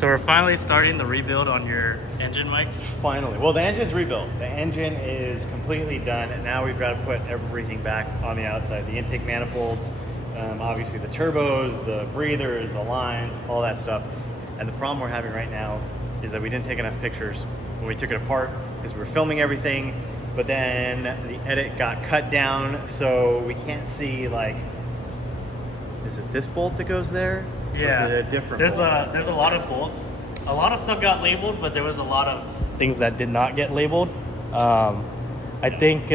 So we're finally starting the rebuild on your engine, Mike? Finally. Well, the engine's rebuilt. The engine is completely done, and now we've got to put everything back on the outside. The intake manifolds, obviously the turbos, the breathers, the lines, all that stuff. And the problem we're having right now is that we didn't take enough pictures when we took it apart because we were filming everything, but then the edit got cut down, so we can't see, like, is it this bolt that goes there? Yeah. Or is it a different there's bolt? there's a lot of bolts. A lot of stuff got labeled, but there was a lot of things that did not get labeled. I think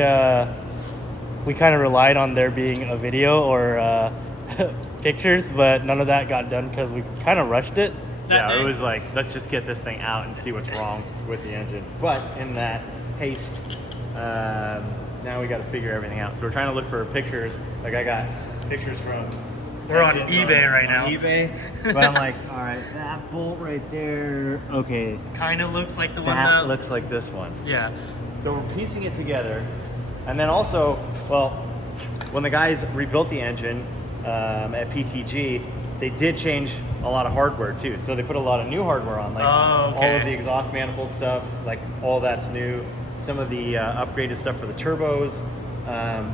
we kind of relied on there being a video or pictures, but none of that got done because we kind of rushed it. Yeah, it was like, let's just get this thing out and see what's wrong with the engine. But in that haste, now we got to figure everything out. So we're trying to look for pictures. Like, I got pictures from... We're on eBay right now. eBay, but I'm like, all right, that bolt right there, okay. Kind of looks like the one that looks like this one. Yeah. So we're piecing it together. And then also, well, when the guys rebuilt the engine at PTG, they did change a lot of hardware too. So they put a lot of new hardware on, like all of the exhaust manifold stuff, like all that's new. Some of the upgraded stuff for the turbos,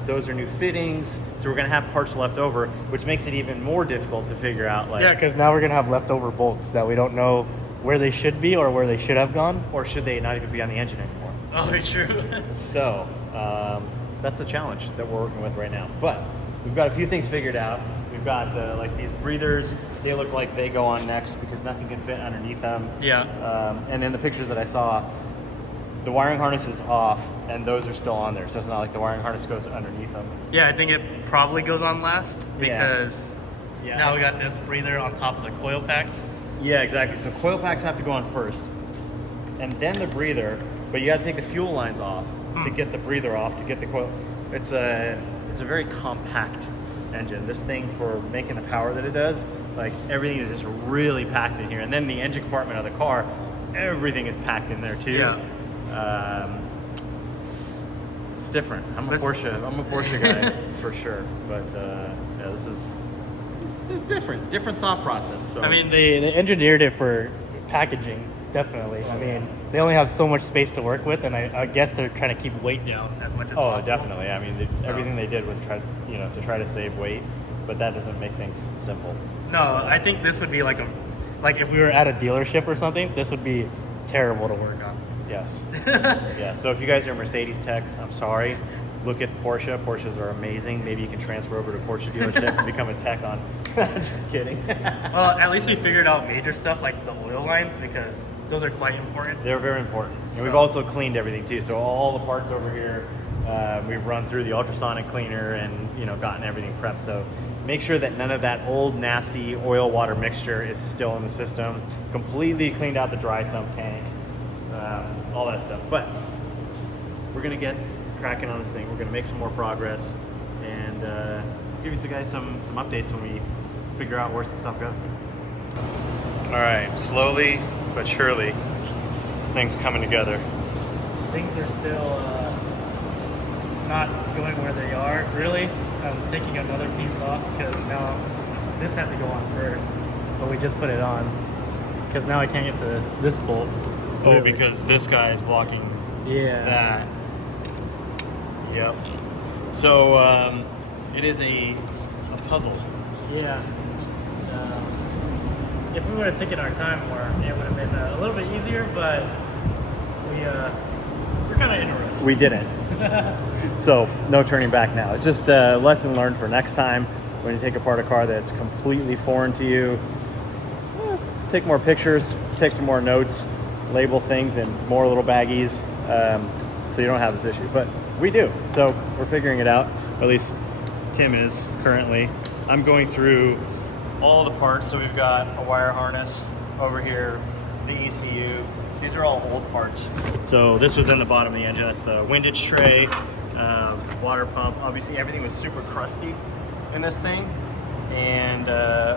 those are new fittings. So we're gonna have parts left over, which makes it even more difficult to figure out. Like, yeah, because now we're gonna have leftover bolts that we don't know where they should be or where they should have gone. Or should they not even be on the engine anymore? Oh, true. So that's the challenge that we're working with right now. But we've got a few things figured out. We've got like these breathers. They look like they go on next because nothing can fit underneath them. Yeah. And in the pictures that I saw, the wiring harness is off and those are still on there. So it's not like the wiring harness goes underneath them. Yeah, I think it probably goes on last because now we got this breather on top of the coil packs. Yeah, exactly. So coil packs have to go on first and then the breather, but you got to take the fuel lines off to get the breather off, to get the coil. It's a very compact engine. This thing, for making the power that it does, like, everything is just really packed in here. And then the engine compartment of the car, everything is packed in there too. Yeah. It's different. I'm a Porsche guy for sure. But yeah, this is different thought process. So. I mean, they engineered it for packaging, definitely. I mean, they only have so much space to work with, and I guess they're trying to keep weight down as much as possible. Oh, definitely. I mean, everything they did was to try to save weight, but that doesn't make things simple. No, I think this would be like if we were at a dealership or something, this would be terrible to work on. Yes. Yeah. So if you guys are Mercedes techs, I'm sorry. Look at Porsche. Porsches are amazing. Maybe you can transfer over to a Porsche dealership and become a tech on. Just kidding. Well, at least we figured out major stuff like the oil lines because those are quite important. They're very important. And we've also cleaned everything too. So all the parts over here, we've run through the ultrasonic cleaner and gotten everything prepped. So make sure that none of that old nasty oil water mixture is still in the system. Completely cleaned out the dry sump tank, all that stuff. But we're gonna get cracking on this thing. We're gonna make some more progress and give you guys some updates when we figure out where some stuff goes. All right, slowly but surely, this thing's coming together. Things are still not going where they are, really. I'm taking another piece off because now this had to go on first, but we just put it on because now I can't get to this bolt. Oh, because this guy is blocking that. Yep. So it is a puzzle. Yeah. If we would have taken our time more, it would have been a little bit easier, but we're kind of in a rush. We didn't. So no turning back now. It's just a lesson learned for next time when you take apart a car that's completely foreign to you. Take more pictures, take some more notes, label things in more little baggies, so you don't have this issue. But we do, so we're figuring it out. Or at least Tim is currently. I'm going through all the parts. So we've got a wire harness over here, the ECU. These are all old parts. So this was in the bottom of the engine. That's the windage tray, water pump. Obviously everything was super crusty in this thing. And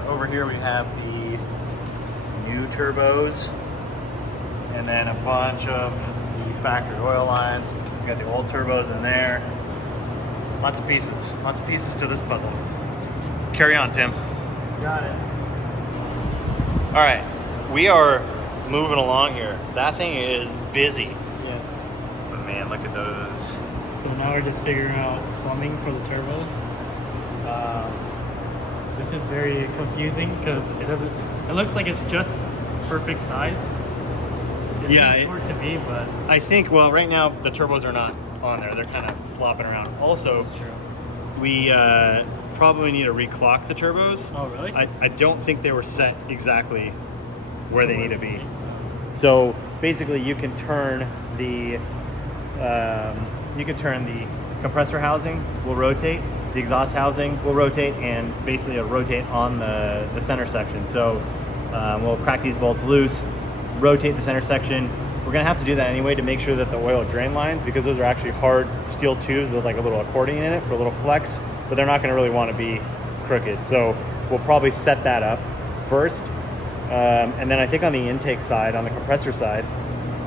over here we have the new turbos and then a bunch of the factory oil lines. We got the old turbos in there. Lots of pieces to this puzzle. Carry on, Tim. Got it. All right, we are moving along here. That thing is busy. Yes. But man, look at those. So now we're just figuring out plumbing for the turbos. This is very confusing because it looks like it's just perfect size. It's Yeah, too short to me, but I think, well, right now the turbos are not on there. They're kind of flopping around. Also, it's true. we probably need to reclock the turbos. Oh, really? I don't think they were set exactly where they need to be. So basically, you can turn the compressor housing will rotate, the exhaust housing will rotate, and basically it'll rotate on the center section. So we'll crack these bolts loose, rotate the center section. We're gonna have to do that anyway to make sure that the oil drain lines, because those are actually hard steel tubes with like a little accordion in it for a little flex, but they're not gonna really want to be crooked. So we'll probably set that up first. And then I think on the intake side, on the compressor side,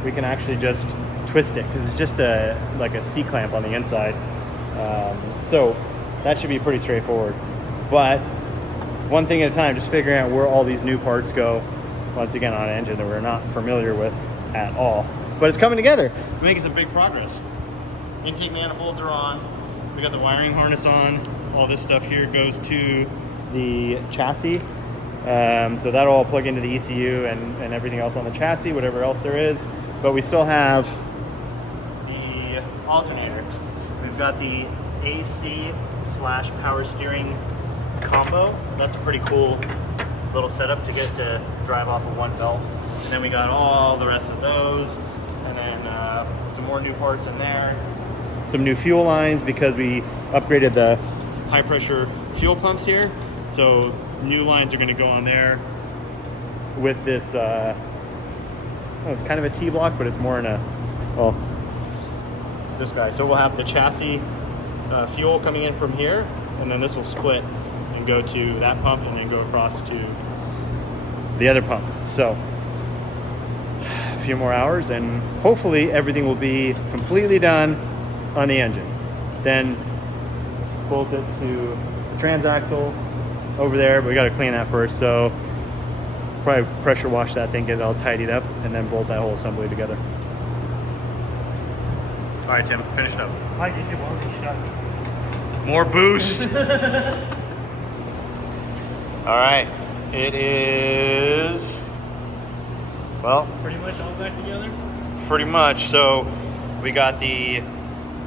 we can actually just twist it because it's just like a C-clamp on the inside. So that should be pretty straightforward. But one thing at a time, just figuring out where all these new parts go, once again on an engine that we're not familiar with at all. But it's coming together. We're making some big progress. Intake manifolds are on. We got the wiring harness on. All this stuff here goes to the chassis. So that'll all plug into the ECU and everything else on the chassis, whatever else there is. But we still have the alternator. We've got the AC/power steering combo. That's a pretty cool little setup to get to drive off of one belt. And then we got all the rest of those. And then some more new parts in there. Some new fuel lines because we upgraded the high pressure fuel pumps here. So new lines are going to go on there with this, well, it's kind of a T-block, but it's more in a, well, this guy. So we'll have the chassis fuel coming in from here, and then this will split and go to that pump and then go across to the other pump. So a few more hours and hopefully everything will be completely done on the engine. Then bolt it to the transaxle over there, but we got to clean that first. So probably pressure wash that thing, get it all tidied up, and then bolt that whole assembly together. All right, Tim, finish it up. I usually won't be shut. More boost. All right, it is, well, Pretty much all back together. pretty much. So we got the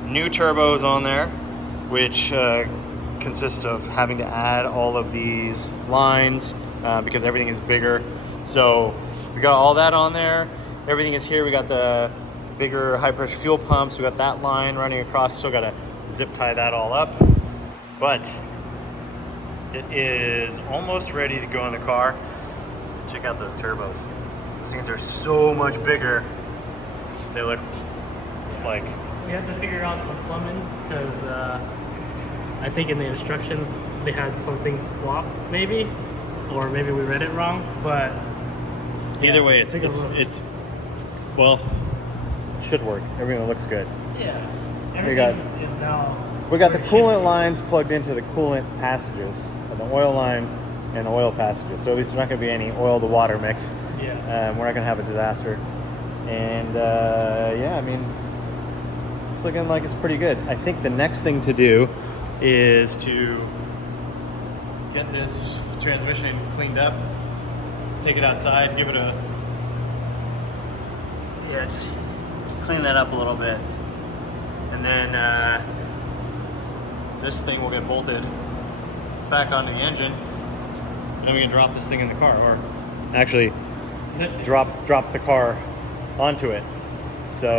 new turbos on there, which consists of having to add all of these lines because everything is bigger. So we got all that on there. Everything is here. We got the bigger high pressure fuel pumps. We got that line running across. Still got to zip tie that all up. But it is almost ready to go in the car. Check out those turbos. These things are so much bigger. They look like... We have to figure out some plumbing because I think in the instructions they had some things flopped, maybe, or maybe we read it wrong. But either way, it's well, should work. Everything looks good. Yeah, everything is now. We got the coolant lines plugged into the coolant passages, the oil line and the oil passages. So at least there's not going to be any oil to water mix. Yeah. We're not going to have a disaster. And yeah, I mean, it's looking like it's pretty good. I think the next thing to do is to get this transmission cleaned up, take it outside, give it a, yeah, just clean that up a little bit. And then this thing will get bolted back onto the engine. And then we can drop this thing in the car, or actually drop the car onto it. So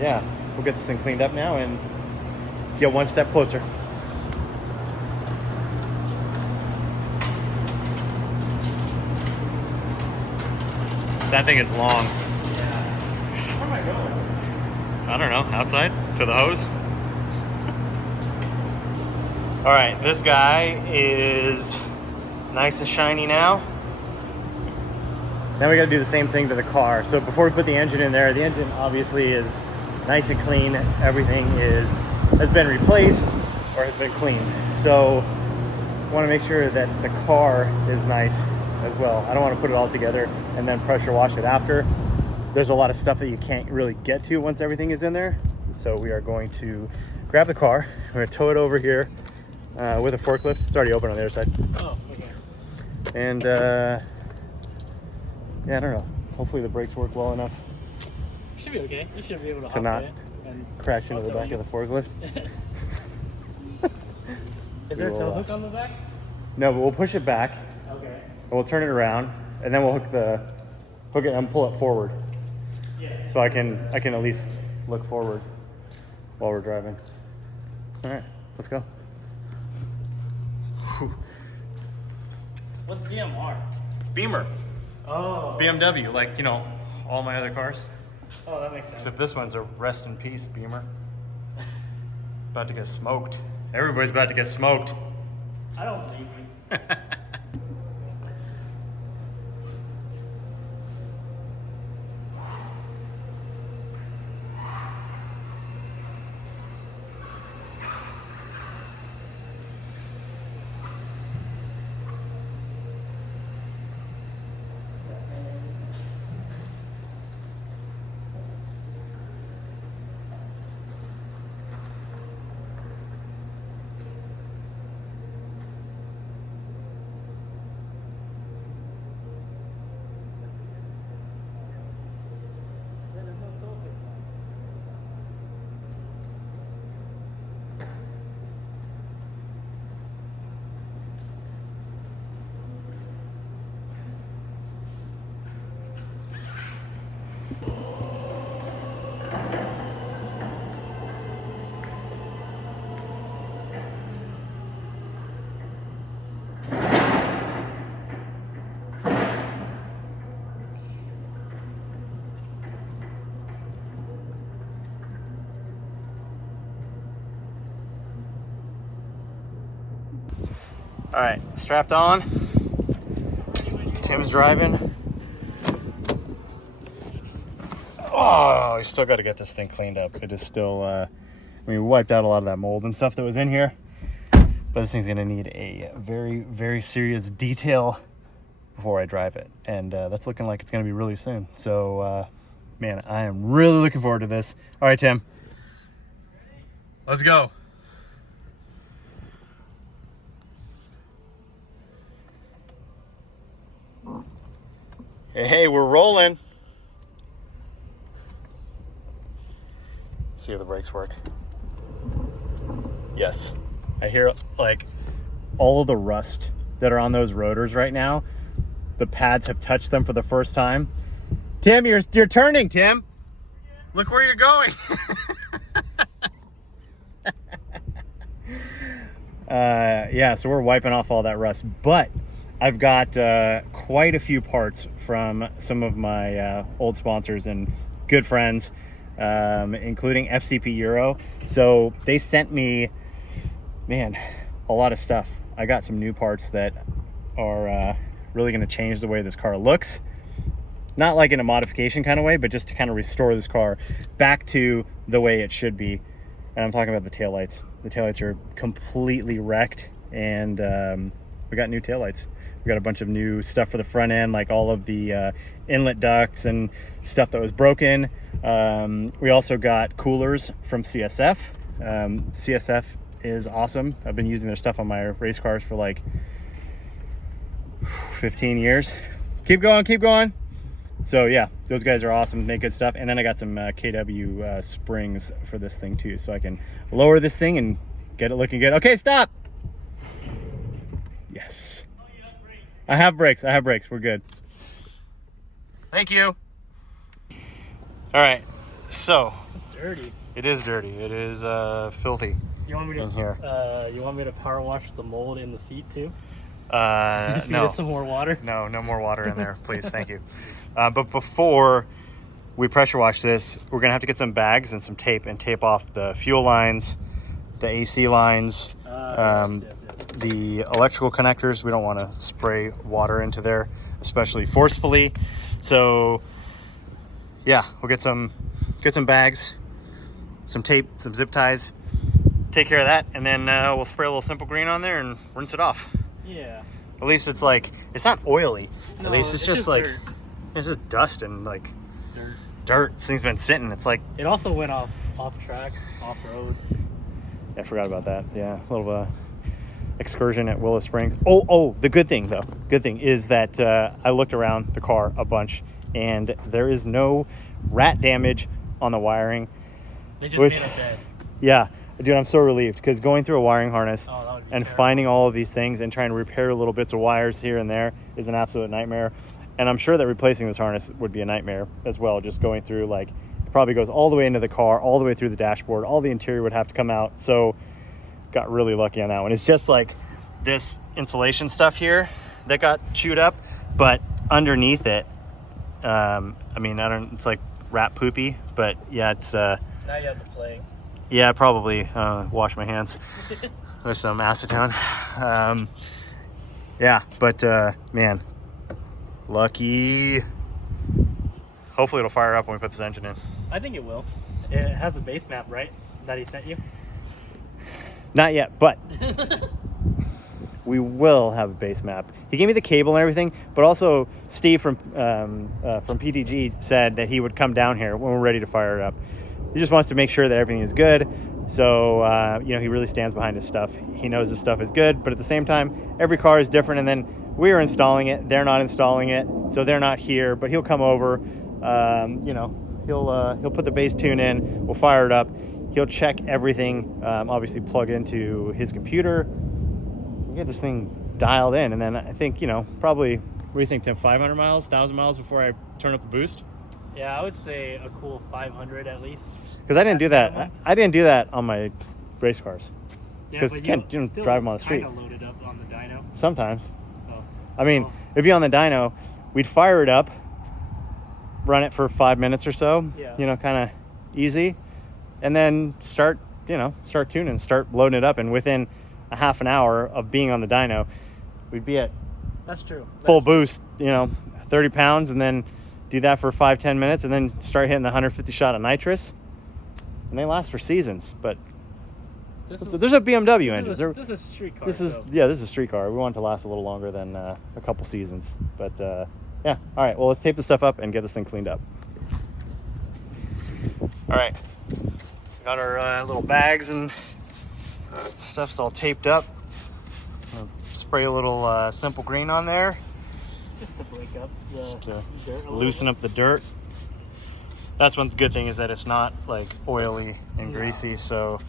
yeah, we'll get this thing cleaned up now and get one step closer. That thing is long. Yeah. Where am I going? I don't know, outside to the hose. All right, this guy is nice and shiny now. Now we got to do the same thing to the car. So before we put the engine in there, the engine obviously is nice and clean. Everything has been replaced or has been cleaned. So I want to make sure that the car is nice as well. I don't want to put it all together and then pressure wash it after. There's a lot of stuff that you can't really get to once everything is in there. So we are going to grab the car. We're going to tow it over here with a forklift. It's already open on the other side. Oh, okay. And yeah, I don't know. Hopefully the brakes work well enough Should be okay. You should be able to to hop not in and crash into I'll the tow back you. of the forklift. Is there a We tow will, hook on the back? No, but we'll push it back Okay. and we'll turn it around and then we'll hook it and pull it forward. Yeah. So I can at least look forward while we're driving. All right, let's go. What's DMR? Beamer, Oh. BMW, like, you know, all my other cars. Oh, that makes sense. Except this one's a rest in peace Beamer. About to get smoked. Everybody's about to get smoked. I don't believe you. All right, strapped on. Tim's driving. Oh, I still got to get this thing cleaned up. It is still, I mean, we wiped out a lot of that mold and stuff that was in here, but this thing's gonna need a very, very serious detail before I drive it. And that's looking like it's gonna be really soon. So, man, I am really looking forward to this. All right, Tim, let's go. Hey, we're rolling. See if the brakes work. Yes. I hear like all of the rust that are on those rotors right now. The pads have touched them for the first time. Tim, you're turning, Tim. Look where you're going. Yeah, so we're wiping off all that rust, but I've got quite a few parts from some of my old sponsors and good friends, including FCP Euro. So they sent me, man, a lot of stuff. I got some new parts that are really going to change the way this car looks. Not like in a modification kind of way, but just to kind of restore this car back to the way it should be. And I'm talking about the taillights. The taillights are completely wrecked, and we got new taillights. We got a bunch of new stuff for the front end, like all of the inlet ducts and stuff that was broken. We also got coolers from CSF. CSF is awesome. I've been using their stuff on my race cars for like 15 years. Keep going, keep going. So yeah, those guys are awesome, make good stuff. And then I got some KW springs for this thing too, so I can lower this thing and get it looking good. Okay, stop. Yes. I have brakes. We're good. Thank you. All right, so. It's dirty. It is dirty. It is filthy. You want me in here. to? You want me to power wash the mold in the seat too? Feed No. it some more water. No more water in there, please. Thank you. But before we pressure wash this, we're gonna have to get some bags and some tape and tape off the fuel lines, the AC lines, Yes. the electrical connectors. We don't want to spray water into there, especially forcefully. So yeah, we'll get some bags, some tape, some zip ties, take care of that, and then we'll spray a little simple green on there and rinse it off. Yeah. At least it's like, it's not oily. No, At least it's just like, dirt. it's just dust and like Dirt. This thing's been sitting. It's like, It also went off track, off road. I forgot about that. Yeah, a little excursion at Willow Springs. Oh, the good thing though. Good thing is that I looked around the car a bunch, and there is no rat damage on the wiring. They just made it dead. Yeah, dude, I'm so relieved because going through a wiring harness Oh, that would be and terrible. finding all of these things and trying to repair little bits of wires here and there is an absolute nightmare. And I'm sure that replacing this harness would be a nightmare as well. Just going through, like, it probably goes all the way into the car, all the way through the dashboard, all the interior would have to come out. So got really lucky on that one. It's just like this insulation stuff here that got chewed up, but underneath it, I mean, it's like rat poopy, but yeah, it's Now you have to play. yeah, probably wash my hands with some acetone. Yeah, but man, lucky. Hopefully it'll fire up when we put this engine in. I think it will. It has a base map, right? That he sent you? Not yet, but we will have a base map. He gave me the cable and everything, but also Steve from PTG said that he would come down here when we're ready to fire it up. He just wants to make sure that everything is good. So, you know, he really stands behind his stuff. He knows his stuff is good, but at the same time, every car is different. And then we are installing it. They're not installing it. So they're not here, but he'll come over. You know, he'll put the base tune in. We'll fire it up. He'll check everything, obviously plug into his computer. We'll get this thing dialed in. And then I think, you know, probably, what do you think, Tim? 500 miles, 1,000 miles before I turn up the boost? Yeah, I would say a cool 500 at least. Because I didn't do that. I didn't do that on my race cars. Yeah, Because but you can't still drive them on the street. kinda loaded up on the dyno. Sometimes. Oh. I mean, Oh. it'd be on the dyno. We'd fire it up, run it for 5 minutes or so. Yeah. You know, kind of easy, and then start tuning, start loading it up. And within a half an hour of being on the dyno, we'd be at That's true. full boost. You know, 30 pounds, and then do that for 5-10 minutes, and then start hitting the 150 shot of nitrous. And they last for seasons. But there's a BMW engine. This is street car. This is a street car. We want it to last a little longer than a couple seasons. But yeah, all right. Well, let's tape this stuff up and get this thing cleaned up. All right, got our little bags and stuff's all taped up. I'll spray a little simple green on there. Just to break up the Just to dirt a loosen little up the dirt. That's one good thing, is that it's not like oily and No. greasy. So bit.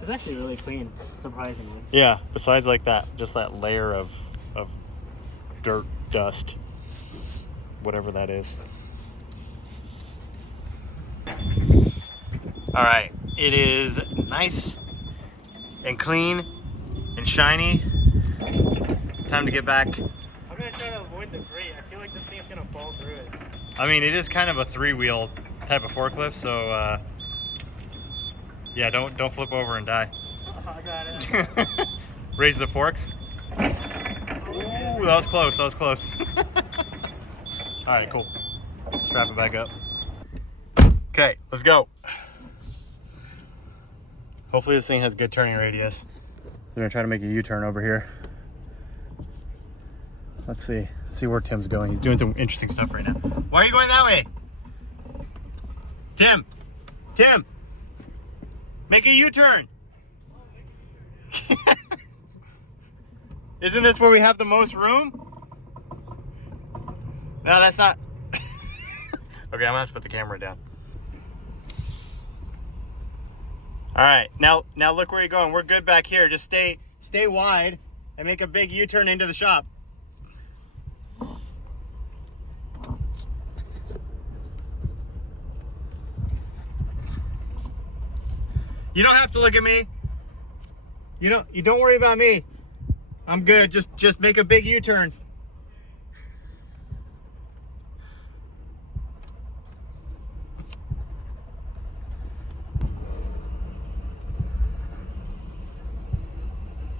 It's actually really clean, surprisingly. yeah, besides like that, just that layer of dirt, dust, whatever that is. All right, it is nice and clean and shiny. Time to get back. I'm gonna try to avoid the grate. I feel like this thing's gonna fall through it. I mean, it is kind of a 3-wheel type of forklift, so yeah, don't flip over and die. Oh, I got it. Raise the forks. Ooh, that was close. That was close. All right, cool. Let's strap it back up. Okay, let's go. Hopefully this thing has good turning radius. We're gonna try to make a U-turn over here. Let's see where Tim's going. He's doing some interesting stuff right now. Why are you going that way? Tim, make a U-turn. Isn't this where we have the most room? No, that's not. Okay, I'm gonna have to put the camera down. All right, now look where you're going. We're good back here. Just stay wide and make a big U-turn into the shop. You don't have to look at me. You don't worry about me. I'm good. Just make a big U-turn.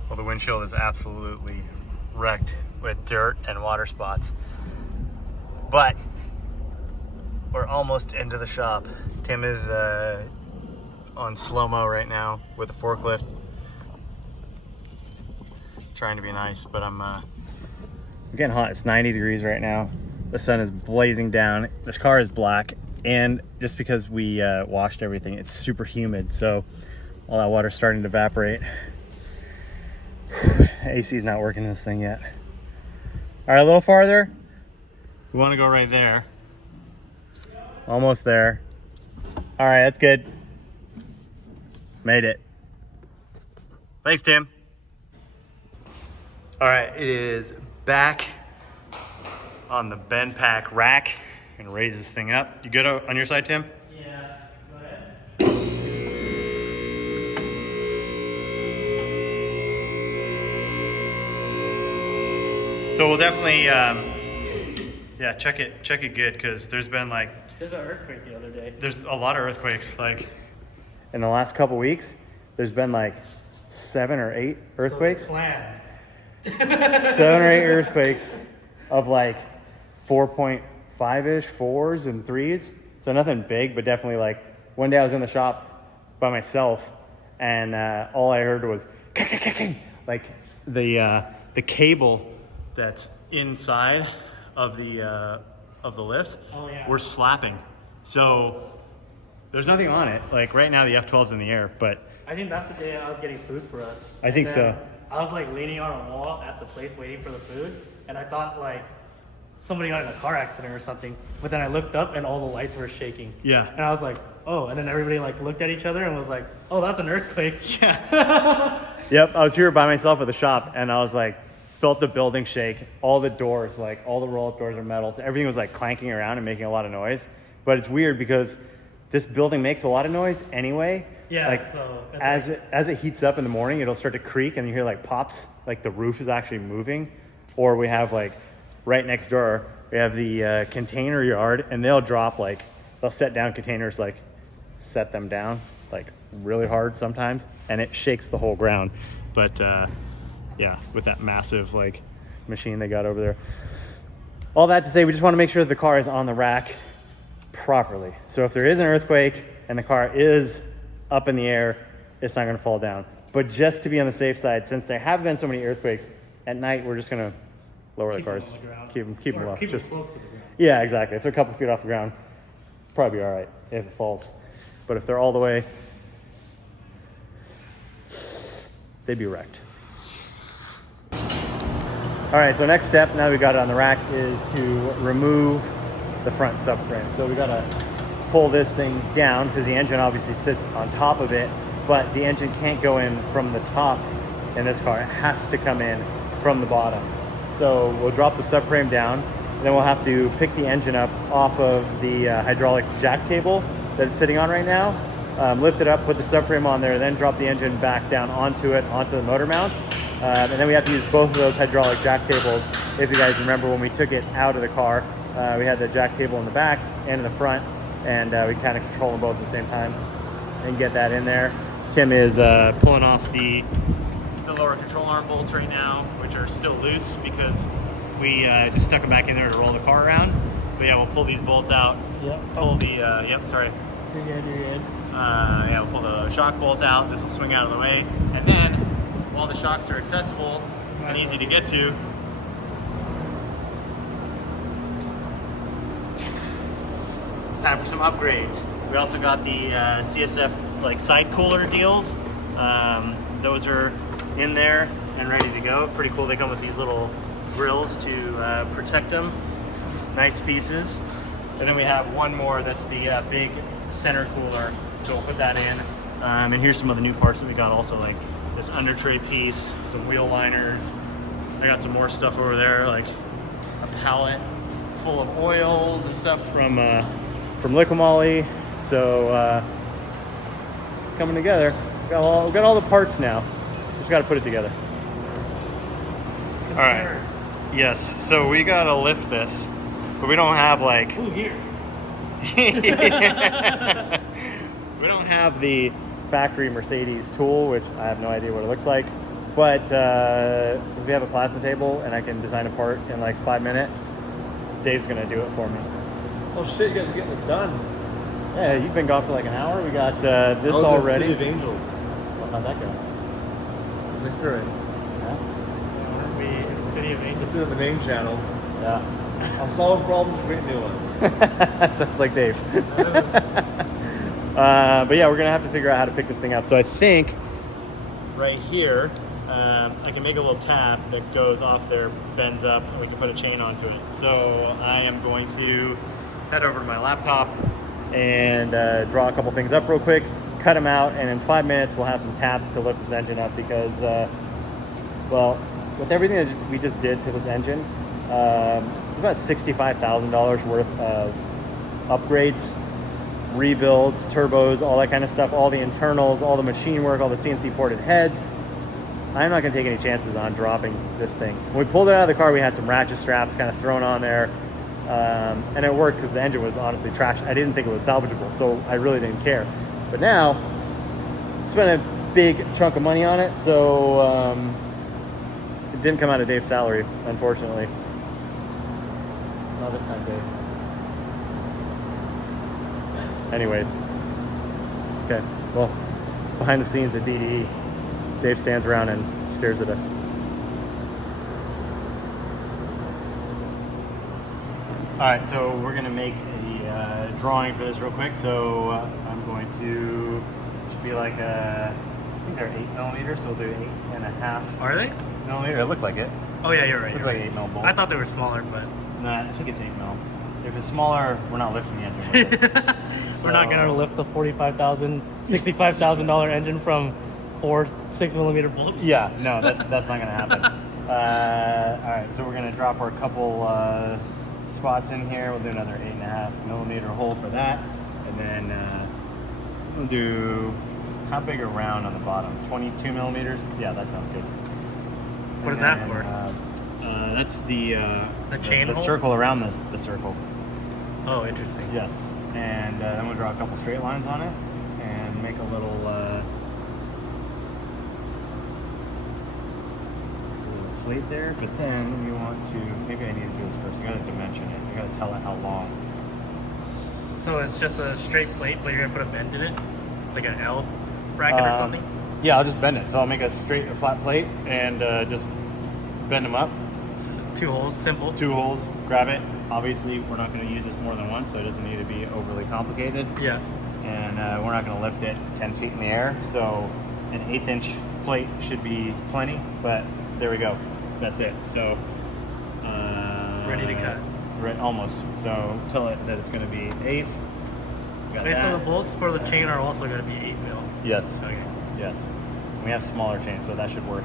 Well, the windshield is absolutely wrecked with dirt and water spots. But we're almost into the shop. Tim is on slow-mo right now with the forklift. Trying to be nice, but I'm We're getting hot. It's 90 degrees right now. The sun is blazing down. This car is black, and just because we washed everything, it's super humid, so all that water's starting to evaporate. AC is not working in this thing yet. All right, a little farther. We want to go right there. Almost there. All right, that's good. Made it. Thanks, Tim. All right, it is back on the bend pack rack. I'm gonna raise this thing up. You good on your side, Tim? Yeah, go ahead. So we'll definitely, yeah, check it good, because there's been like, There's an earthquake the other day. there's a lot of earthquakes. Like in the last couple weeks, there's been like 7 or 8 earthquakes. So planned. 7 or 8 earthquakes of like 4.5-ish, 4s and 3s. So nothing big, but definitely like one day I was in the shop by myself, and all I heard was like the cable that's inside of the lifts were slapping. So there's nothing on it. Like right now the F12's in the air, but I think that's the day I was getting food for us. I think so. I was like leaning on a wall at the place waiting for the food, and I thought like somebody got in a car accident or something. But then I looked up and all the lights were shaking. Yeah. And I was like, oh, and then everybody like looked at each other and was like, oh, that's an earthquake. Yeah. Yep, I was here by myself at the shop, and I was like, felt the building shake. All the doors, like all the roll-up doors are metal, so everything was like clanking around and making a lot of noise. But it's weird because this building makes a lot of noise anyway. Yeah, like, so as it heats up in the morning, it'll start to creak, and you hear like pops, like the roof is actually moving. Or we have like right next door, we have the container yard, and they'll drop like, they'll set down containers, like set them down like really hard sometimes, and it shakes the whole ground. But yeah, with that massive like machine they got over there. All that to say, we just want to make sure that the car is on the rack properly. So if there is an earthquake and the car is up in the air, it's not going to fall down. But just to be on the safe side, since there have been so many earthquakes at night, we're just going to lower the cars, keep them low. Keep Just them close to the ground. yeah, exactly. If they're a couple feet off the ground, probably be all right if it falls. But if they're all the way, they'd be wrecked. All right, so next step, now that we got it on the rack, is to remove the front subframe. So we gotta pull this thing down because the engine obviously sits on top of it, but the engine can't go in from the top in this car. It has to come in from the bottom. So we'll drop the subframe down, and then we'll have to pick the engine up off of the hydraulic jack table that it's sitting on right now, lift it up, put the subframe on there, then drop the engine back down onto the motor mounts. And then we have to use both of those hydraulic jack tables. If you guys remember, when we took it out of the car, we had the jack table in the back and in the front, and we kind of control them both at the same time and get that in there. Tim is pulling off the lower control arm bolts right now, which are still loose because we just stuck them back in there to roll the car around. But yeah, we'll pull these bolts out. Yep. Pull the, yep, sorry. You're good, you're good. Yeah, we'll pull the shock bolt out. This will swing out of the way. And then, while the shocks are accessible and easy to get to, it's time for some upgrades. We also got the CSF like side cooler deals. Those are in there and ready to go. Pretty cool. They come with these little grills to protect them. Nice pieces. And then we have one more that's the big center cooler. So we'll put that in. And here's some of the new parts that we got also, like this under tray piece, some wheel liners. I got some more stuff over there, like a pallet full of oils and stuff from Liquimoly. So it's coming together. We got all the parts now. Just got to put it together. All right. Yes. So we got to lift this, but we don't have like. Ooh, here. We don't have the factory Mercedes tool, which I have no idea what it looks like. But since we have a plasma table and I can design a part in like 5 minutes, Dave's gonna do it for me. Oh shit, you guys are getting this done. Yeah, you've been gone for like an hour. We got this all ready. City of Angels. Well, how'd that go? It's an experience. Yeah. Are we in city of maintenance. It's in the main channel. Yeah. I'm solving problems, creating new ones. That sounds like Dave. But yeah, we're gonna have to figure out how to pick this thing up. So I think right here, I can make a little tab that goes off there, bends up, and we can put a chain onto it. So I am going to head over to my laptop and draw a couple things up real quick, cut them out, and in 5 minutes we'll have some tabs to lift this engine up because, well, with everything that we just did to this engine, it's about $65,000 worth of upgrades, rebuilds, turbos, all that kind of stuff, all the internals, all the machine work, all the CNC ported heads. I'm not going to take any chances on dropping this thing. When we pulled it out of the car, we had some ratchet straps kind of thrown on there, and it worked because the engine was honestly traction. I didn't think it was salvageable, so I really didn't care. But now, spent a big chunk of money on it, so it didn't come out of Dave's salary, unfortunately. Not this time, Dave. Anyways, okay, well, behind the scenes at DDE, Dave stands around and stares at us. All right, so we're gonna make a drawing for this real quick. So I'm going to, should be like I think they're 8mm, so we'll do 8.5. Are they? millimeter. It looked like it. Oh yeah, you're right. Looked like 8mm bolt. I thought they were smaller, but Nah, I think it's 8mm. If it's smaller, we're not lifting the engine with it. we're not gonna lift the $45,000, $65,000 engine from 4 6mm bolts. Yeah, no, that's not gonna happen. All right, so we're gonna drop our couple spots in here. We'll do another 8.5mm hole for that, and then we'll do, how big a round on the bottom? 22mm. Yeah, that sounds good. What is that for? That's the chain the hole? circle around the circle. Oh, interesting. Yes, and then we'll draw a couple straight lines on it and make a little plate there. But then we want to, maybe I need to do this first. You gotta dimension it. You gotta tell it how long. So it's just a straight plate, but you're gonna put a bend in it, like an L bracket or something. Yeah, I'll just bend it. So I'll make a flat plate and just bend them up. 2 holes, simple. 2 holes, grab it. Obviously, we're not going to use this more than once, so it doesn't need to be overly complicated. Yeah. And we're not going to lift it 10 feet in the air, so an 1/8 inch plate should be plenty, but there we go. That's it. So, Ready to cut. Right, almost. So tell it that it's going to be 1/8. Got Okay, so that. the bolts for the chain are also gonna be 8mm. Yes. Okay. Yes. We have smaller chains, so that should work.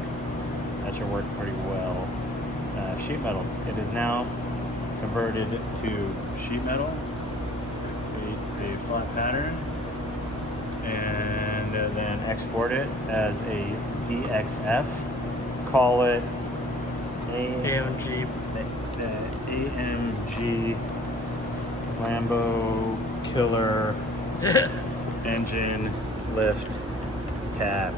That should work pretty well. Sheet metal. It is now converted to sheet metal, a flat pattern, and then export it as a DXF. Call it AMG. AMG Lambo Killer Engine Lift Tab.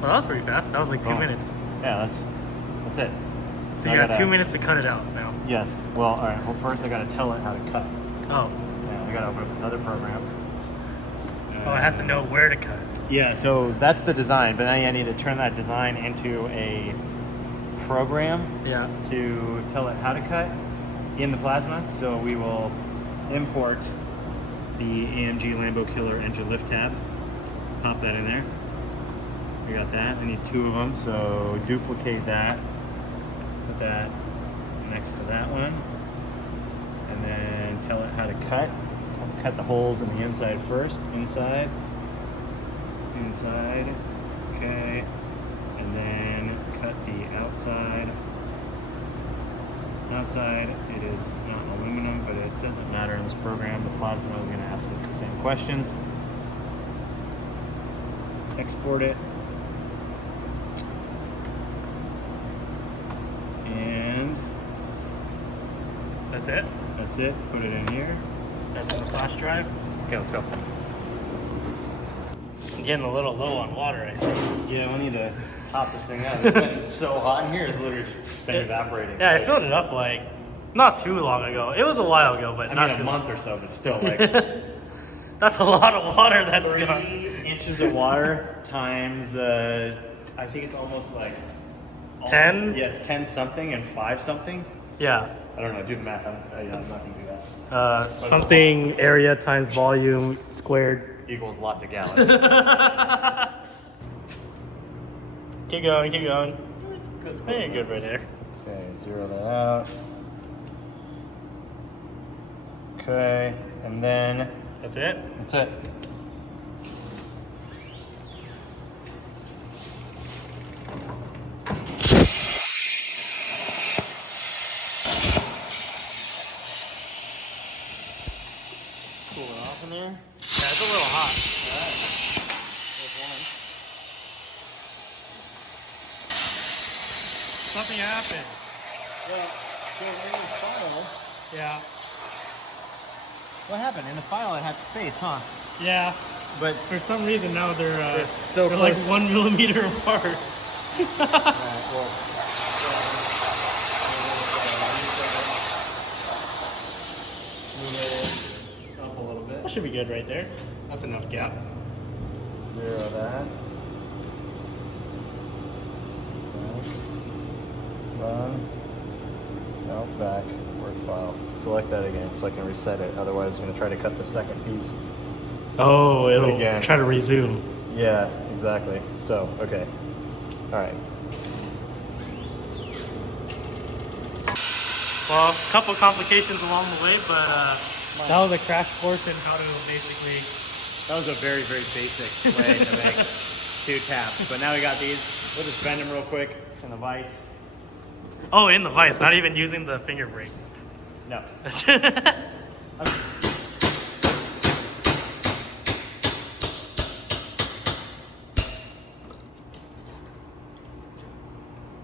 Well, that was pretty fast. That was like 2 Boom. minutes. Yeah, that's it. So I you got gotta- 2 minutes to cut it out now. Yes. Well, all right. Well, first I gotta tell it how to cut. Oh. Yeah, I gotta open up this other program. Oh, it has to know where to cut. Yeah. So that's the design, but then I need to turn that design into a program Yeah. to tell it how to cut in the plasma. So we will import the AMG Lambo Killer Engine Lift Tab. Pop that in there. We got that. I need 2 of them, so duplicate that. Put that next to that one, and then tell it how to cut. Cut the holes in the inside first. Inside, okay, and then cut the outside. Outside, it is not aluminum, but it doesn't matter in this program. The plasma is going to ask us the same questions. Export it. And That's it? that's it. Put it in here. That's in the flash drive? Okay, let's go. I'm getting a little low on water, I see. Yeah, we need to top this thing up. It's been so hot in here, it's literally just been evaporating. Yeah, I filled it up like not too long ago. It was a while ago, but I not mean, too a month long. or so, but still, like That's a lot of water that's 3 gone. inches of water times, I think it's almost like 10? Yeah, it's 10 something and 5 something. Yeah. I don't know. Do the math. I'm not going to do that. Something area times volume squared. Equals lots of gallons. Keep going, keep going. It's pretty good right there. Okay, zero that out. Okay, and then That's it? that's it. Cool it off in there. Yeah, it's a little hot. Something happened. Well, so in the file, Yeah. what happened? In the file it had space, huh? Yeah. But For some reason now they're so they're like close. 1 millimeter apart. Move it up a little bit. That should be good right there. That's enough gap. Zero that. Run. No, back. Word file. Select that again so I can reset it. Otherwise, it's going to try to cut the second piece. Oh, it'll Again. try to resume. Yeah, exactly. So, okay. All right. Well, a couple complications along the way, but that was a crash course in how to basically. That was a very, very basic way to make 2 taps. But now we got these. We'll just bend them real quick in the vise. Oh, in the vise, not even using the finger brake. No.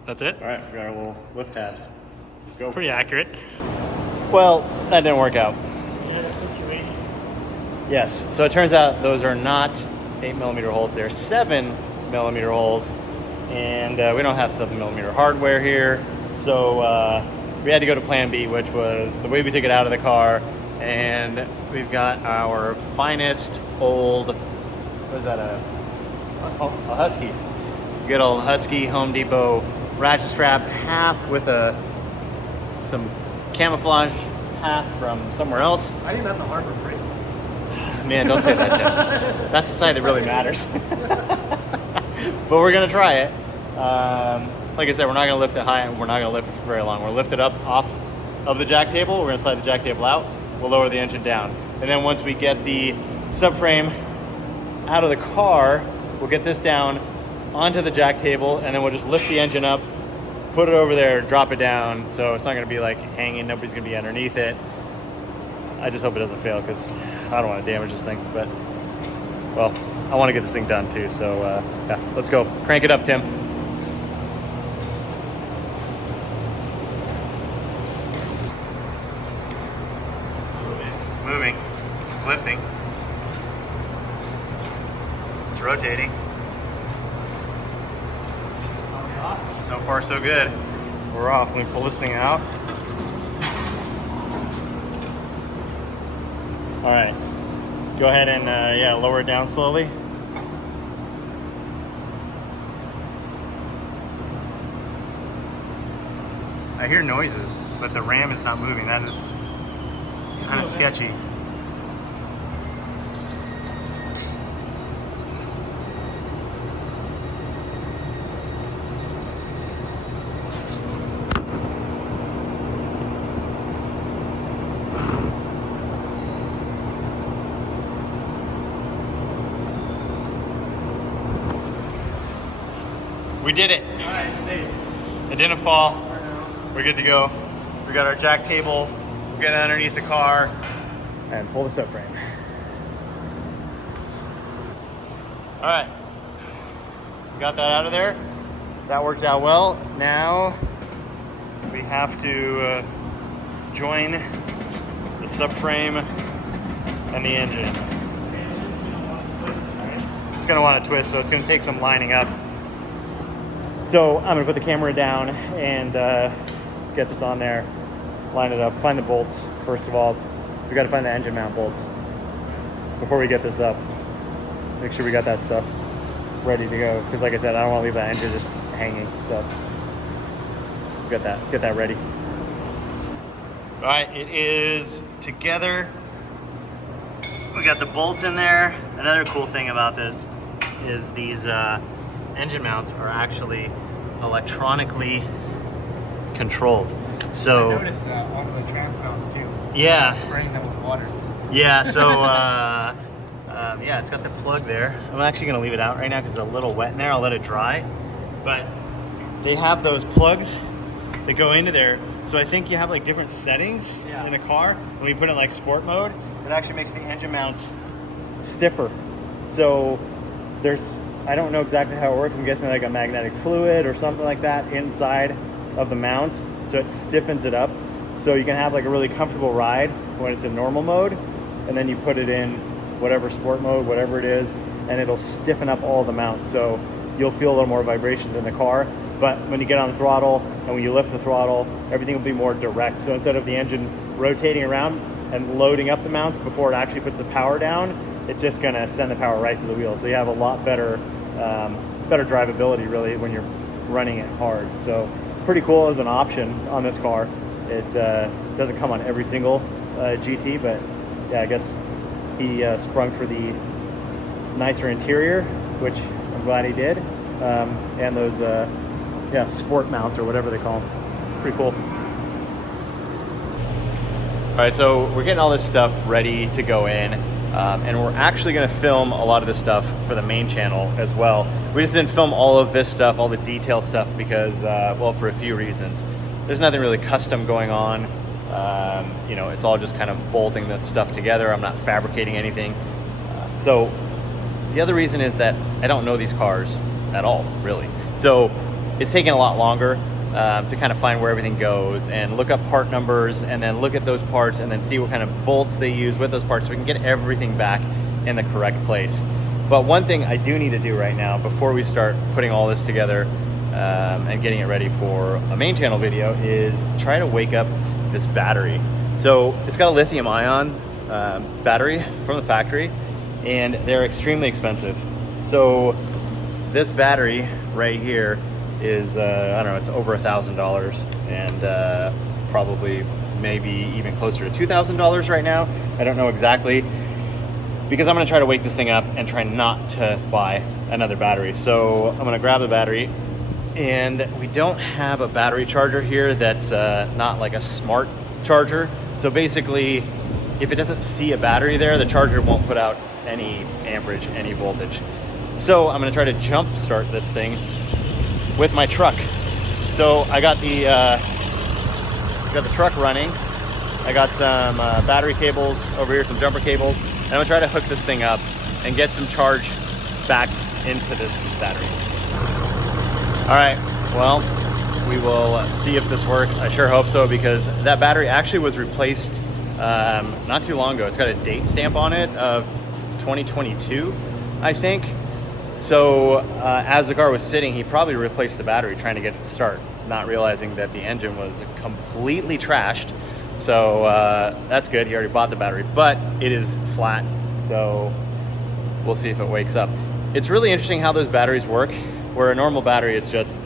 That's it? All right, we got our little lift tabs. Let's go. Pretty accurate. Well, that didn't work out. Yeah, the situation. Yes, so it turns out those are not 8mm holes, they're 7mm holes, and we don't have 7mm hardware here, so we had to go to plan B, which was the way we took it out of the car, and we've got our finest old, what is that, a Husky, good old Husky Home Depot ratchet strap, half with some camouflage, half from somewhere else. I think that's a Harbor Freight. Man, don't say that, Jeff. That's the side that really matters. But we're gonna try it. Like I said, we're not gonna lift it high and we're not gonna lift it for very long. We'll lift it up off of the jack table. We're gonna slide the jack table out. We'll lower the engine down. And then once we get the subframe out of the car, we'll get this down onto the jack table and then we'll just lift the engine up, put it over there, drop it down. So it's not gonna be like hanging, nobody's gonna be underneath it. I just hope it doesn't fail because I don't want to damage this thing, but well, I want to get this thing done too. So yeah, let's go. Crank it up, Tim. It's moving. It's lifting. It's rotating. So far, so good. We're off. Let me pull this thing out. All right, go ahead and yeah, lower it down slowly. I hear noises, but the ram is not moving. That is kind of sketchy. We did it. All right, safe. It didn't fall. We're good to go. We got our jack table. We're getting underneath the car. And pull the subframe. All right. We got that out of there. That worked out well. Now we have to join the subframe and the engine. It's gonna want to twist, so it's gonna take some lining up. So I'm gonna put the camera down and get this on there, line it up, find the bolts first of all. So we gotta find the engine mount bolts before we get this up. Make sure we got that stuff ready to go. Because like I said, I don't wanna leave that engine just hanging. So get that ready. All right, it is together. We got the bolts in there. Another cool thing about this is these engine mounts are actually electronically controlled. So I noticed on the trans mounts too. yeah, Spraying them with water. yeah. So yeah, it's got the plug there. I'm actually gonna leave it out right now because it's a little wet in there. I'll let it dry. But they have those plugs that go into there. So I think you have like different settings in the car. When you put it in like sport mode, it actually makes the engine mounts stiffer. So I don't know exactly how it works. I'm guessing like a magnetic fluid or something like that inside of the mounts. So it stiffens it up. So you can have like a really comfortable ride when it's in normal mode. And then you put it in whatever sport mode, whatever it is, and it'll stiffen up all the mounts. So you'll feel a little more vibrations in the car. But when you get on the throttle and when you lift the throttle, everything will be more direct. So instead of the engine rotating around and loading up the mounts before it actually puts the power down, it's just gonna send the power right to the wheel. So you have a lot better drivability really when you're running it hard. So pretty cool as an option on this car. It doesn't come on every single GT, but yeah, I guess he sprung for the nicer interior, which I'm glad he did. And those sport mounts or whatever they call them. Pretty cool. All right, so we're getting all this stuff ready to go in, and we're actually gonna film a lot of this stuff for the main channel as well. We just didn't film all of this stuff, all the detail stuff, because, well, for a few reasons. There's nothing really custom going on. You know, it's all just kind of bolting this stuff together. I'm not fabricating anything. So the other reason is that I don't know these cars at all, really. So it's taking a lot longer to kind of find where everything goes and look up part numbers and then look at those parts and then see what kind of bolts they use with those parts so we can get everything back in the correct place. But one thing I do need to do right now before we start putting all this together and getting it ready for a main channel video is try to wake up this battery. So it's got a lithium ion battery from the factory, and they're extremely expensive. So this battery right here is I don't know, it's over $1,000 and probably maybe even closer to $2,000 right now. I don't know exactly, because I'm gonna try to wake this thing up and try not to buy another battery. So I'm gonna grab the battery, and we don't have a battery charger here that's not like a smart charger. So basically, if it doesn't see a battery there, the charger won't put out any amperage, any voltage. So I'm gonna try to jump start this thing with my truck. So I got the truck running. I got some battery cables over here, some jumper cables, and I'm gonna try to hook this thing up and get some charge back into this battery. All right, well, we will see if this works. I sure hope so, because that battery actually was replaced not too long ago. It's got a date stamp on it of 2022, I think. So as the car was sitting, he probably replaced the battery trying to get it to start, not realizing that the engine was completely trashed. So that's good, he already bought the battery, but it is flat. So we'll see if it wakes up. It's really interesting how those batteries work, where a normal battery is just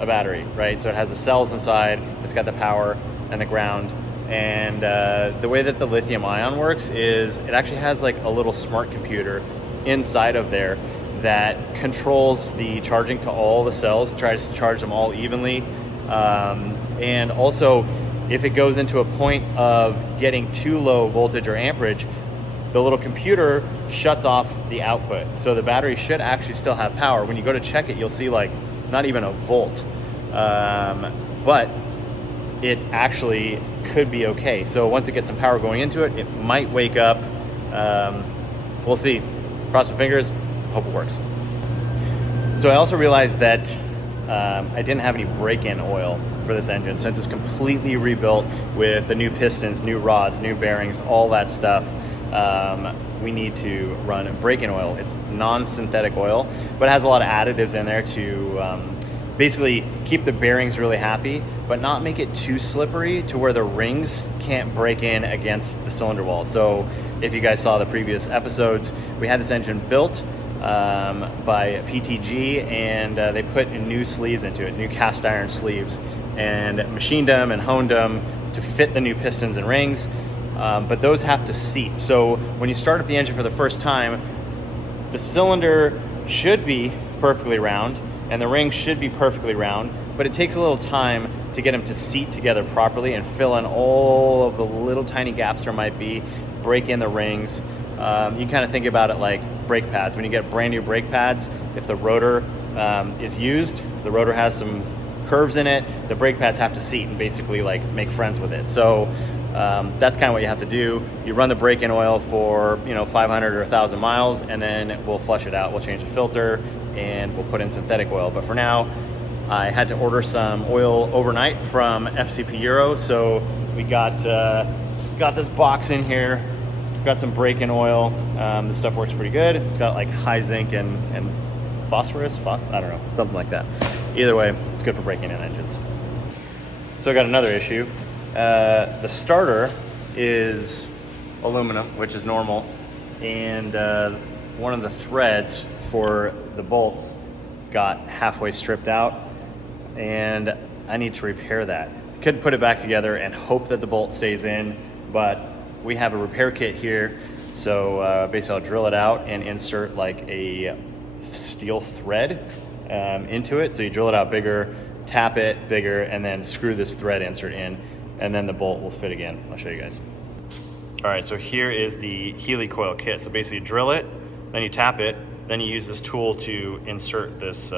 a battery, right? So it has the cells inside, it's got the power and the ground. And the way that the lithium ion works is it actually has like a little smart computer inside of there that controls the charging to all the cells, tries to charge them all evenly. And also, if it goes into a point of getting too low voltage or amperage, the little computer shuts off the output. So the battery should actually still have power. When you go to check it, you'll see like not even a volt. But it actually could be okay. So once it gets some power going into it, it might wake up. We'll see. Cross my fingers, hope it works. So I also realized that I didn't have any break-in oil for this engine. Since it's completely rebuilt with the new pistons, new rods, new bearings, all that stuff, we need to run break-in oil. It's non-synthetic oil, but it has a lot of additives in there to basically keep the bearings really happy, but not make it too slippery to where the rings can't break in against the cylinder wall. So if you guys saw the previous episodes, we had this engine built by PTG, and they put new sleeves into it, new cast iron sleeves. and machined them and honed them to fit the new pistons and rings, but those have to seat. So when you start up the engine for the first time, the cylinder should be perfectly round and the rings should be perfectly round, but it takes a little time to get them to seat together properly and fill in all of the little tiny gaps there might be, break in the rings. You kind of think about it like brake pads. When you get brand new brake pads, if the rotor is used, the rotor has some curves in it, the brake pads have to seat and basically like make friends with it. So that's kind of what you have to do. You run the brake-in oil for 500 or 1,000 miles, and then we'll flush it out. We'll change the filter and we'll put in synthetic oil. But for now, I had to order some oil overnight from FCP Euro, so we got this box in here. Got some brake-in oil. This stuff works pretty good. It's got like high zinc and phosphorus. I don't know, something like that. Either way, it's good for breaking in engines. So I got another issue. The starter is aluminum, which is normal, and one of the threads for the bolts got halfway stripped out, and I need to repair that. Could put it back together and hope that the bolt stays in, but we have a repair kit here, so basically I'll drill it out and insert like a steel thread into it. So you drill it out bigger, tap it bigger, and then screw this thread insert in, and then the bolt will fit again. I'll show you guys. All right, so here is the Healy coil kit. So basically you drill it, then you tap it, then you use this tool to insert this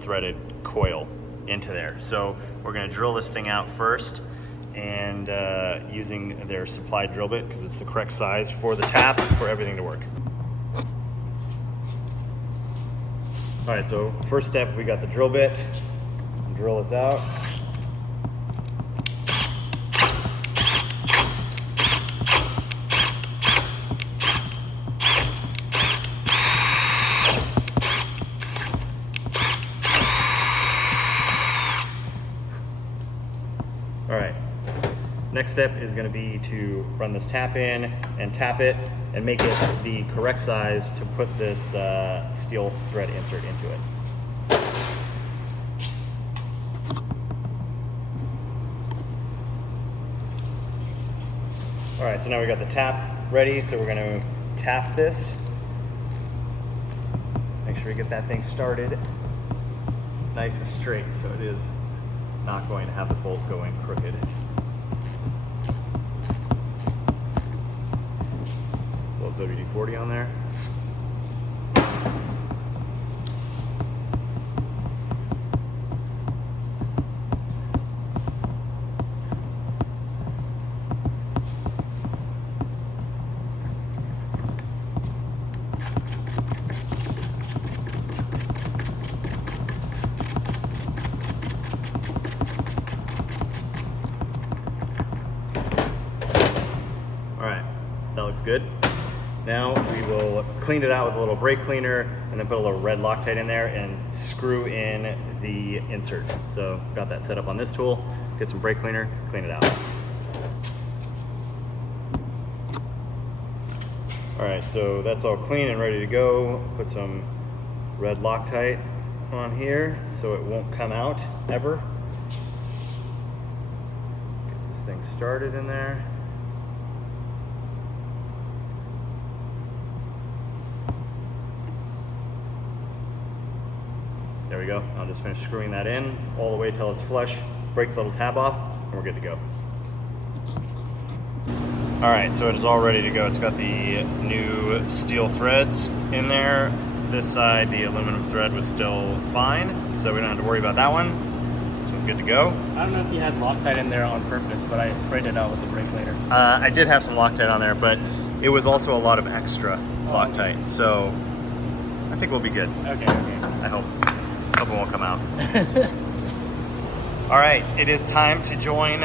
threaded coil into there. So we're gonna drill this thing out first, and using their supplied drill bit, because it's the correct size for the tap for everything to work. All right, so first step, we got the drill bit. Drill this out. All right, next step is going to be to run this tap in and tap it and make it the correct size to put this steel thread insert into it. All right, so now we got the tap ready, so we're going to tap this. Make sure we get that thing started nice and straight, so it is not going to have the bolt going crooked. A little WD-40 on there. That looks good. Now we will clean it out with a little brake cleaner and then put a little red Loctite in there and screw in the insert. So got that set up on this tool, get some brake cleaner, clean it out. All right, so that's all clean and ready to go. Put some red Loctite on here so it won't come out ever. Get this thing started in there. There we go. I'll just finish screwing that in all the way till it's flush. Break the little tab off, and we're good to go. All right, so it is all ready to go. It's got the new steel threads in there. This side, the aluminum thread was still fine, so we don't have to worry about that one. This one's good to go. I don't know if you had Loctite in there on purpose, but I sprayed it out with the brake cleaner. I did have some Loctite on there, but it was also a lot of extra Loctite, okay. So I think we'll be good. Okay. I hope it won't come out. All right, it is time to join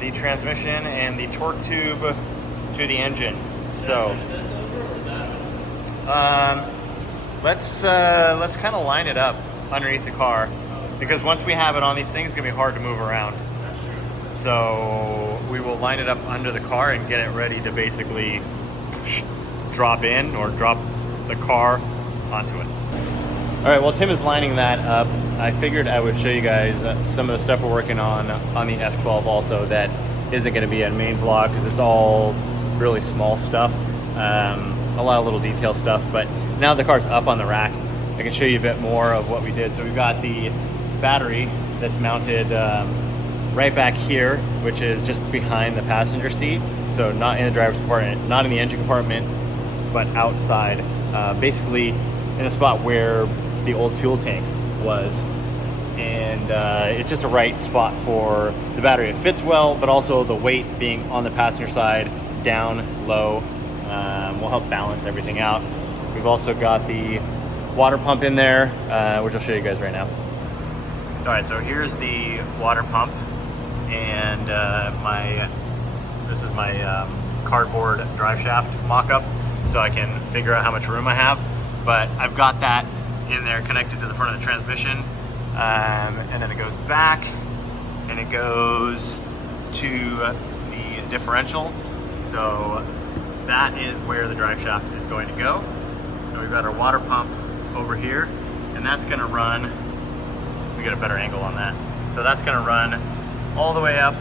the transmission and the torque tube to the engine. So let's kind of line it up underneath the car, because once we have it on these things, it's gonna be hard to move around. So we will line it up under the car and get it ready to basically drop in or drop the car onto it. All right, well, Tim is lining that up I figured I would show you guys some of the stuff we're working on the F12 also that isn't going to be a main vlog because it's all really small stuff, a lot of little detail stuff. But now the car's up on the rack, I can show you a bit more of what we did. So we've got the battery that's mounted right back here, which is just behind the passenger seat. So not in the driver's compartment, not in the engine compartment, but outside, basically in a spot where the old fuel tank was. And it's just a right spot for the battery. It fits well, but also the weight being on the passenger side, down, low, will help balance everything out. We've also got the water pump in there, which I'll show you guys right now. All right, so here's the water pump, and this is my cardboard drive shaft mock-up, so I can figure out how much room I have. But I've got that in there connected to the front of the transmission, and then it goes back, and it goes to the differential. So that is where the drive shaft is going to go. So we've got our water pump over here, and that's going to run. We get a better angle on that. So that's going to run all the way up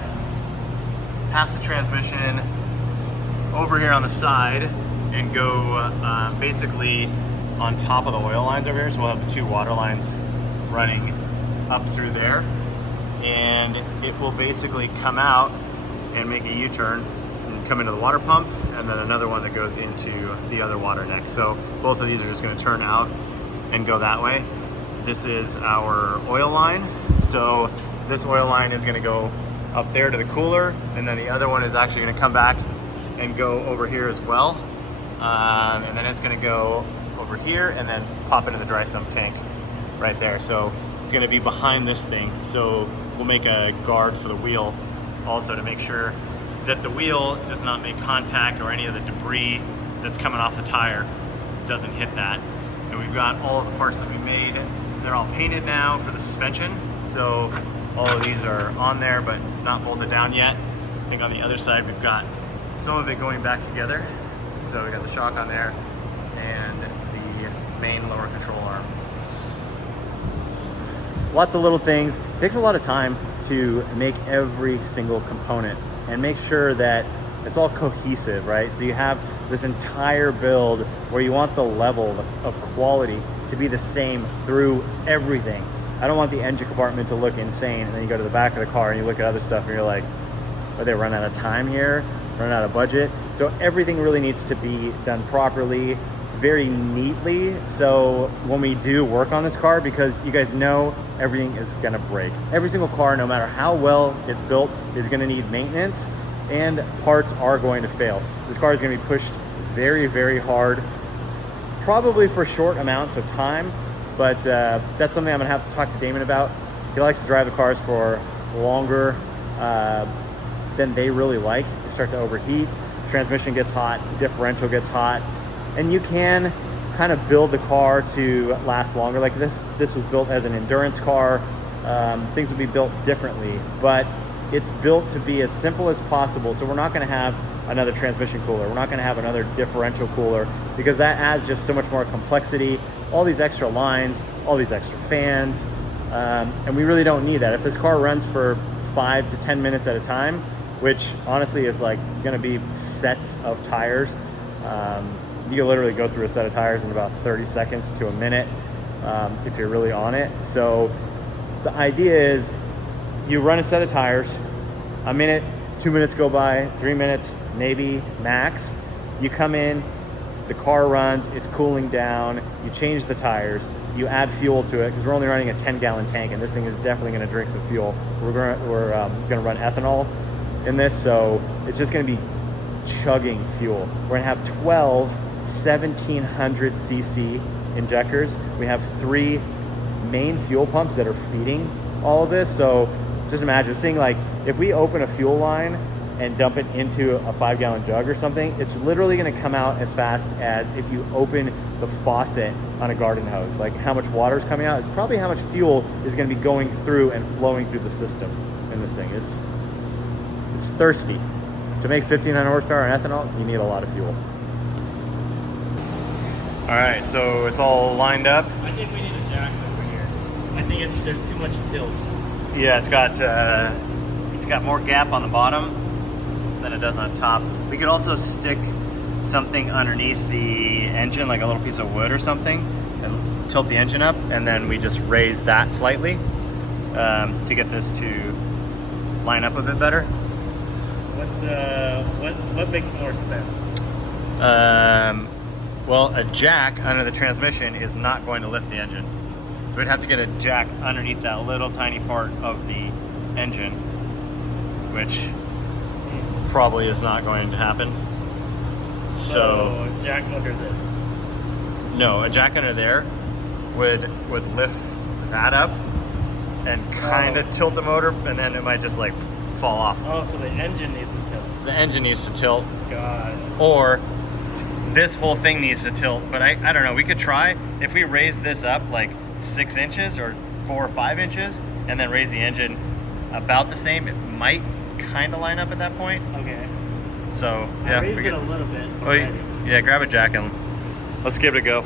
past the transmission, over here on the side, and go basically on top of the oil lines over here. So we'll have the two water lines running up through there, and it will basically come out and make a U-turn and come into the water pump, and then another one that goes into the other water neck. So both of these are just going to turn out and go that way. This is our oil line. So this oil line is going to go up there to the cooler, and then the other one is actually going to come back and go over here as well. And then it's going to go over here and then pop into the dry sump tank right there. So it's going to be behind this thing. So we'll make a guard for the wheel also to make sure that the wheel does not make contact, or any of the debris that's coming off the tire doesn't hit that. And we've got all of the parts that we made. They're all painted now for the suspension. So all of these are on there, but not bolted down yet. I think on the other side, we've got some of it going back together. So we got the shock on there and the main lower control arm. Lots of little things. It takes a lot of time to make every single component and make sure that it's all cohesive, right? So you have this entire build where you want the level of quality to be the same through everything. I don't want the engine compartment to look insane, and then you go to the back of the car and you look at other stuff and you're like, are they running out of time here? Running out of budget? So everything really needs to be done properly, very neatly. So when we do work on this car, because you guys know everything is gonna break. Every single car, no matter how well it's built, is gonna need maintenance, and parts are going to fail. This car is gonna be pushed very, very hard, probably for short amounts of time, but that's something I'm gonna have to talk to Damon about. He likes to drive the cars for longer than they really like. They start to overheat, transmission gets hot, differential gets hot, and you can kind of build the car to last longer. Like this was built as an endurance car. Things would be built differently, but it's built to be as simple as possible. So we're not gonna have another transmission cooler. We're not gonna have another differential cooler, because that adds just so much more complexity, all these extra lines, all these extra fans, and we really don't need that. If this car runs for 5 to 10 minutes at a time, which honestly is like gonna be sets of tires, you can literally go through a set of tires in about 30 seconds to a minute if you're really on it. So the idea is you run a set of tires, a minute, 2 minutes go by, 3 minutes, maybe max. You come in, the car runs, it's cooling down, you change the tires, you add fuel to it, because we're only running a 10-gallon tank, and this thing is definitely gonna drink some fuel. We're gonna run ethanol in this, so it's just gonna be chugging fuel. We're gonna have 12 1700 cc injectors. We have 3 main fuel pumps that are feeding all of this. So just imagine this thing, like if we open a fuel line and dump it into a 5-gallon jug or something, it's literally going to come out as fast as if you open the faucet on a garden hose. Like how much water is coming out is probably how much fuel is going to be going through and flowing through the system in this thing. It's thirsty. To make 1,500 horsepower in ethanol, you need a lot of fuel. All right, so it's all lined up. I think we need a jack over here. I think there's too much tilt. Yeah, it's got more gap on the bottom than it does on top. We could also stick something underneath the engine, like a little piece of wood or something, and tilt the engine up, and then we just raise that slightly to get this to line up a bit better. What makes more sense? Well, a jack under the transmission is not going to lift the engine. So we'd have to get a jack underneath that little tiny part of the engine, which probably is not going to happen. So a jack under this. No, a jack under there would lift that up and kind of tilt the motor, and then it might just like fall off. Oh, so the engine needs to tilt. The engine needs to tilt. God. Or this whole thing needs to tilt, but I don't know. We could try if we raise this up like 6 inches or 4 or 5 inches, and then raise the engine about the same. It might kind of line up at that point. Okay. So yeah, I raised it a little bit. Oh, yeah, grab a jack and let's give it a go.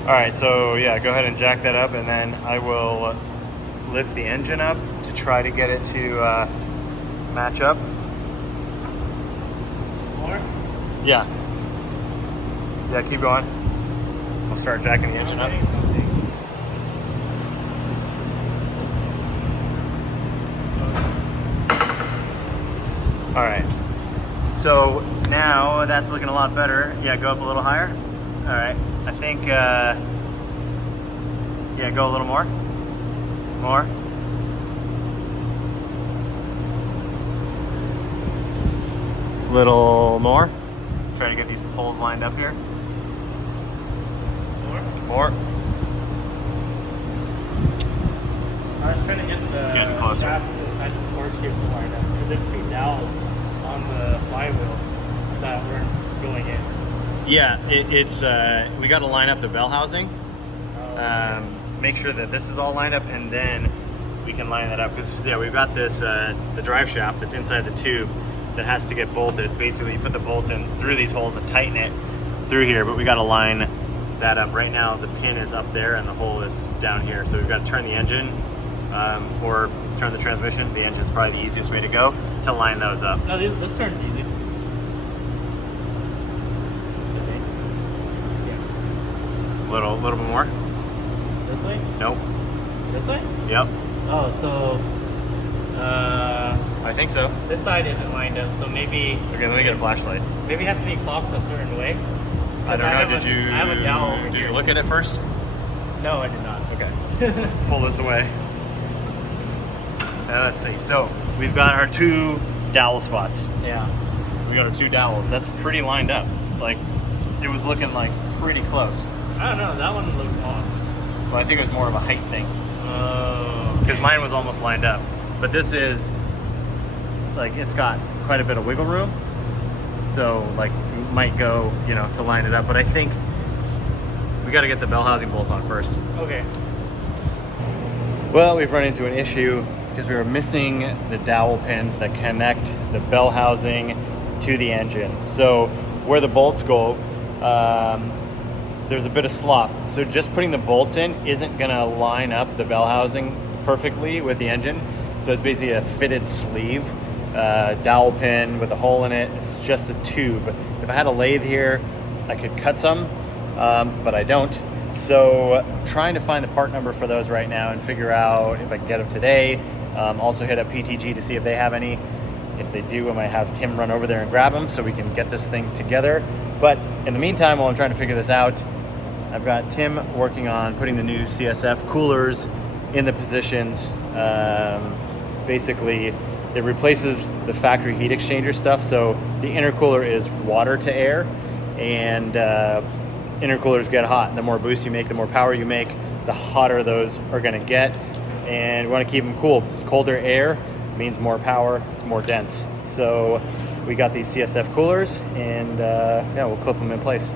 All right, so yeah, go ahead and jack that up, and then I will lift the engine up to try to get it to match up. More? Yeah. Yeah, keep going. We'll start jacking the engine up. All right. So now that's looking a lot better. Yeah, go up a little higher. All right. I think, yeah, go a little more. More. Little more. Try to get these poles lined up here. More. I was trying to get the Getting closer. shaft inside the torch cable to line up because there's 2 dowels on the flywheel that weren't going in. Yeah, it's we got to line up the bell housing. Okay. Make sure that this is all lined up, and then we can line that up. Because yeah, we've got this the drive shaft that's inside the tube that has to get bolted. Basically, you put the bolts in through these holes and tighten it through here, but we got to line that up. Right now, the pin is up there and the hole is down here. So we've got to turn the engine or turn the transmission. The engine's probably the easiest way to go to line those up. No, this turn's easy. Little bit more. This way? Nope. This way? Yep. Oh, so I think so. this side isn't lined up, so maybe Okay, let me get a flashlight. maybe it has to be clocked a certain way. I don't know. Did you? I have a dowel over Did here. you look at it first? No, I did not. Okay. Let's pull this away. Now let's see. So we've got our 2 dowel spots. Yeah. We got our 2 dowels. That's pretty lined up. Like it was looking like pretty close. I don't know. That one looked off. Well, I think it was more of a height thing Oh. because mine was almost lined up. But this is like it's got quite a bit of wiggle room. So like you might go, you know, to line it up. But I think we got to get the bell housing bolts on first. Okay. Well, we've run into an issue because we were missing the dowel pins that connect the bell housing to the engine. So where the bolts go, there's a bit of slop. So just putting the bolts in isn't gonna line up the bell housing perfectly with the engine. So it's basically a fitted sleeve, dowel pin with a hole in it. It's just a tube. If I had a lathe here, I could cut some, but I don't. So I'm trying to find the part number for those right now and figure out if I can get them today. Also hit up PTG to see if they have any. If they do, I might have Tim run over there and grab them so we can get this thing together. But in the meantime, while I'm trying to figure this out, I've got Tim working on putting the new CSF coolers in the positions. Basically, it replaces the factory heat exchanger stuff. So the intercooler is water to air, and intercoolers get hot. The more boost you make, the more power you make, the hotter those are gonna get. And we wanna keep them cool. Colder air means more power, it's more dense. So we got these CSF coolers, and yeah, we'll clip them in place.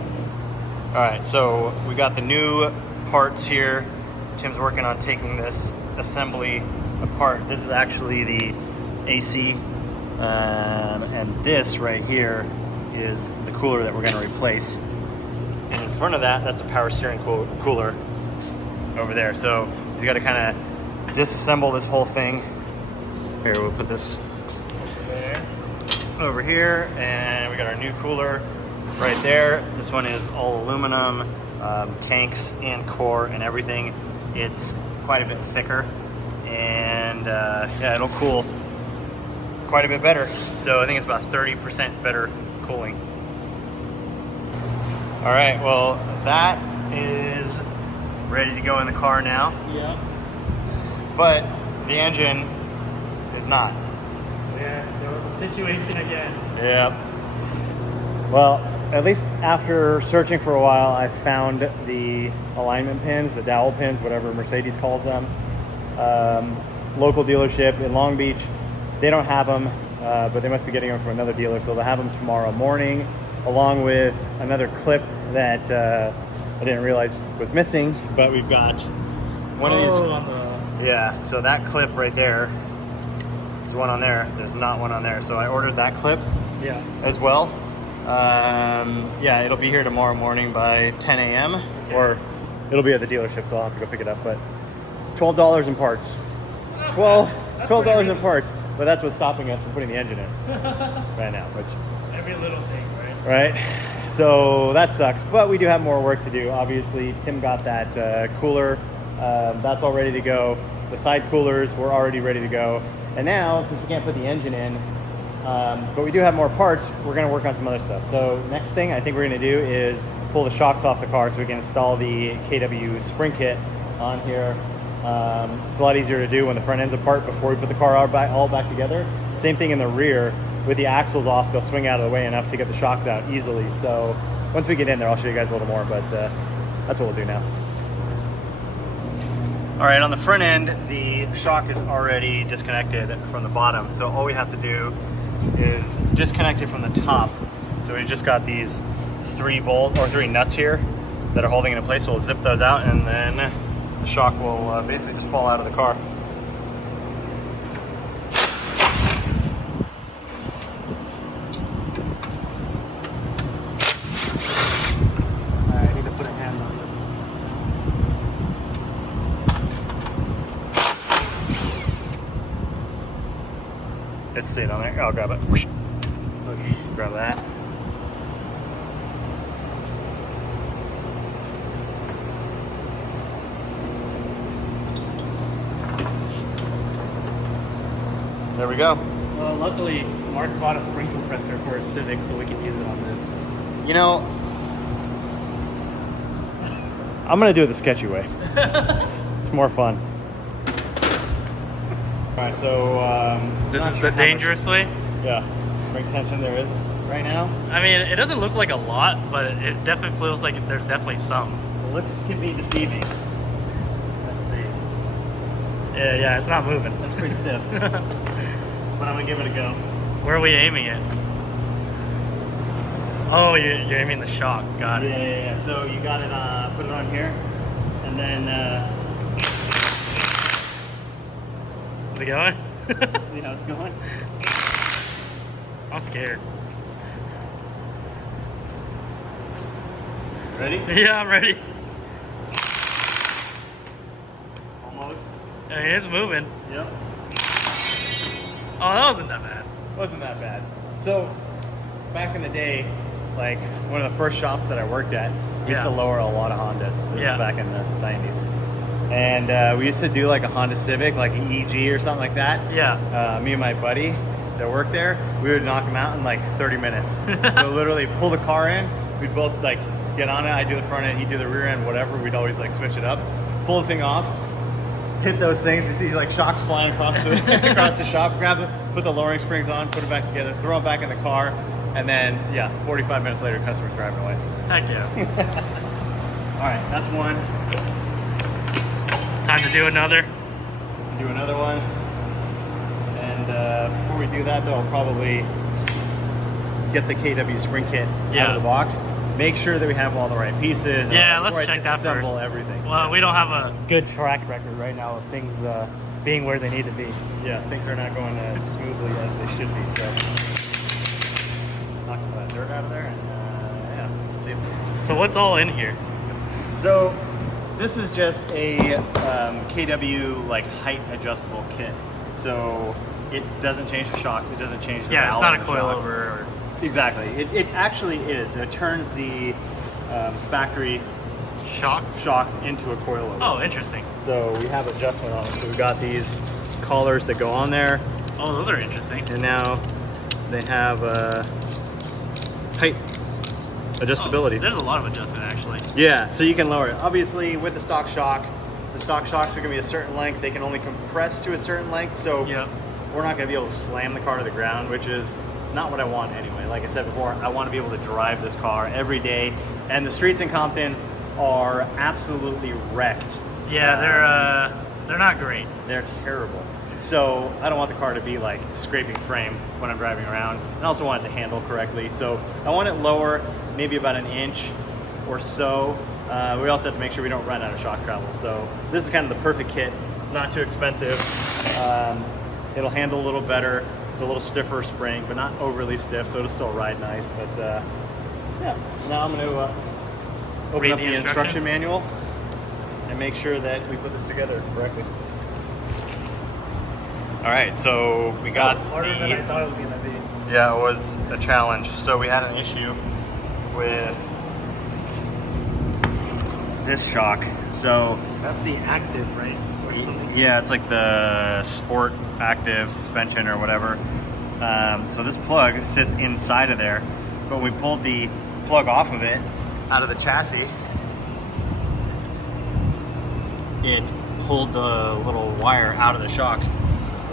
All right, so we got the new parts here. Tim's working on taking this assembly apart. This is actually the AC, and this right here is the cooler that we're gonna replace. And in front of that, that's a power steering cooler. over there. So he's got to kind of disassemble this whole thing. Here, we'll put this over here, and we got our new cooler right there. This one is all aluminum, tanks and core and everything. It's quite a bit thicker, and yeah, it'll cool quite a bit better. So I think it's about 30% better cooling. All right, well, that is ready to go in the car now. Yeah. But the engine is not. Yeah, there was a situation again. Yeah. Well, at least after searching for a while, I found the alignment pins, the dowel pins, whatever Mercedes calls them. Local dealership in Long Beach. They don't have them, but they must be getting them from another dealer, so they'll have them tomorrow morning, along with another clip that I didn't realize was missing, but we've got one of these. Yeah, so that clip right there, there's one on there. There's not one on there, so I ordered that clip as well. Yeah, it'll be here tomorrow morning by 10 a.m. or it'll be at the dealership, so I'll have to go pick it up. But $12 in parts. $12 in parts. But that's what's stopping us from putting the engine in right now. Which Every little thing, right? right? So that sucks, but we do have more work to do. Obviously, Tim got that cooler. That's all ready to go. The side coolers were already ready to go. And now, since we can't put the engine in, but we do have more parts, we're gonna work on some other stuff. So next thing I think we're gonna do is pull the shocks off the car so we can install the KW spring kit on here. It's a lot easier to do when the front end's apart before we put the car all back together. Same thing in the rear. With the axles off, they'll swing out of the way enough to get the shocks out easily. So once we get in there, I'll show you guys a little more, but that's what we'll do now. All right, on the front end, the shock is already disconnected from the bottom. So all we have to do is disconnect it from the top. So we just got these 3 nuts here that are holding it in place. So we'll zip those out, and then the shock will basically just fall out of the car. I need to put a hand on this. It stayed on there. I'll grab it. Okay, grab that. There we go. Well, luckily, Mark bought a spring compressor for his Civic, so we can use it on this. You know, I'm gonna do it the sketchy way. It's more fun. All right, so This not is sure the how much- dangerous way. Yeah, spring tension there is right now. I mean, it doesn't look like a lot, but it definitely feels like there's definitely some. The looks can be deceiving. Let's see. Yeah, it's not moving. That's pretty stiff. But I'm gonna give it a go. Where are we aiming it? Oh, you're aiming the shock. Got it. Yeah. So you got it. Put it on here, and then Is it going? see how it's going. I'm scared. Ready? Yeah, I'm ready. Almost. I mean, it's moving. Yep. Oh, that wasn't that bad. Wasn't that bad. So back in the day, like one of the first shops that I worked at, we used to lower a lot of Hondas. This is back in the 90s. And we used to do like a Honda Civic, like an EG or something like that. Yeah. Me and my buddy that worked there, we would knock them out in like 30 minutes. So literally pull the car in, we'd both like get on it, I'd do the front end, he'd do the rear end, whatever, we'd always like switch it up, pull the thing off, hit those things, we see like shocks flying across the shop, grab it, put the lowering springs on, put it back together, throw it back in the car, and then, yeah, 45 minutes later, customer's driving away. Heck yeah. All right, that's one. Time to do another. Do another one. And before we do that, though, I'll probably get the KW spring kit out of the box. Make sure that we have all the right pieces. Yeah, let's check that first. Disassemble everything. Well, we don't have a good track record right now of things being where they need to be. Yeah, things are not going as smoothly as they should be. So knock some of that dirt out of there, and yeah, let's see. So what's all in here? So this is just a KW like height adjustable kit. So it doesn't change the shocks. It doesn't change the Yeah, it's valve not of a the coilover. shocks. Or... Exactly. It actually is. It turns the factory shocks into a coilover. Oh, interesting. So we have adjustment on them. So we got these collars that go on there, Oh, those are interesting. and now they have height adjustability. Oh, there's a lot of adjustment actually. Yeah, so you can lower it. Obviously, with the stock shocks are going to be a certain length. They can only compress to a certain length, so Yep. we're not going to be able to slam the car to the ground, which is not what I want anyway. Like I said before, I want to be able to drive this car every day, and the streets in Compton are absolutely wrecked. Yeah, they're not great. They're terrible. So I don't want the car to be like scraping frame when I'm driving around. I also want it to handle correctly. So I want it lower, maybe about an inch or so. We also have to make sure we don't run out of shock travel. So this is kind of the perfect kit, not too expensive. It'll handle a little better. It's a little stiffer spring, but not overly stiff, so it'll still ride nice. But yeah, now I'm going to open Read up the the instruction instructions? manual and make sure that we put this together correctly. All right, so we got harder than I thought it was gonna be. Yeah, it was a challenge. So we had an issue with this shock. So That's the active, right? Or something. yeah, it's like the sport active suspension or whatever. So this plug sits inside of there, but when we pulled the plug off of it, out of the chassis, it pulled the little wire out of the shock.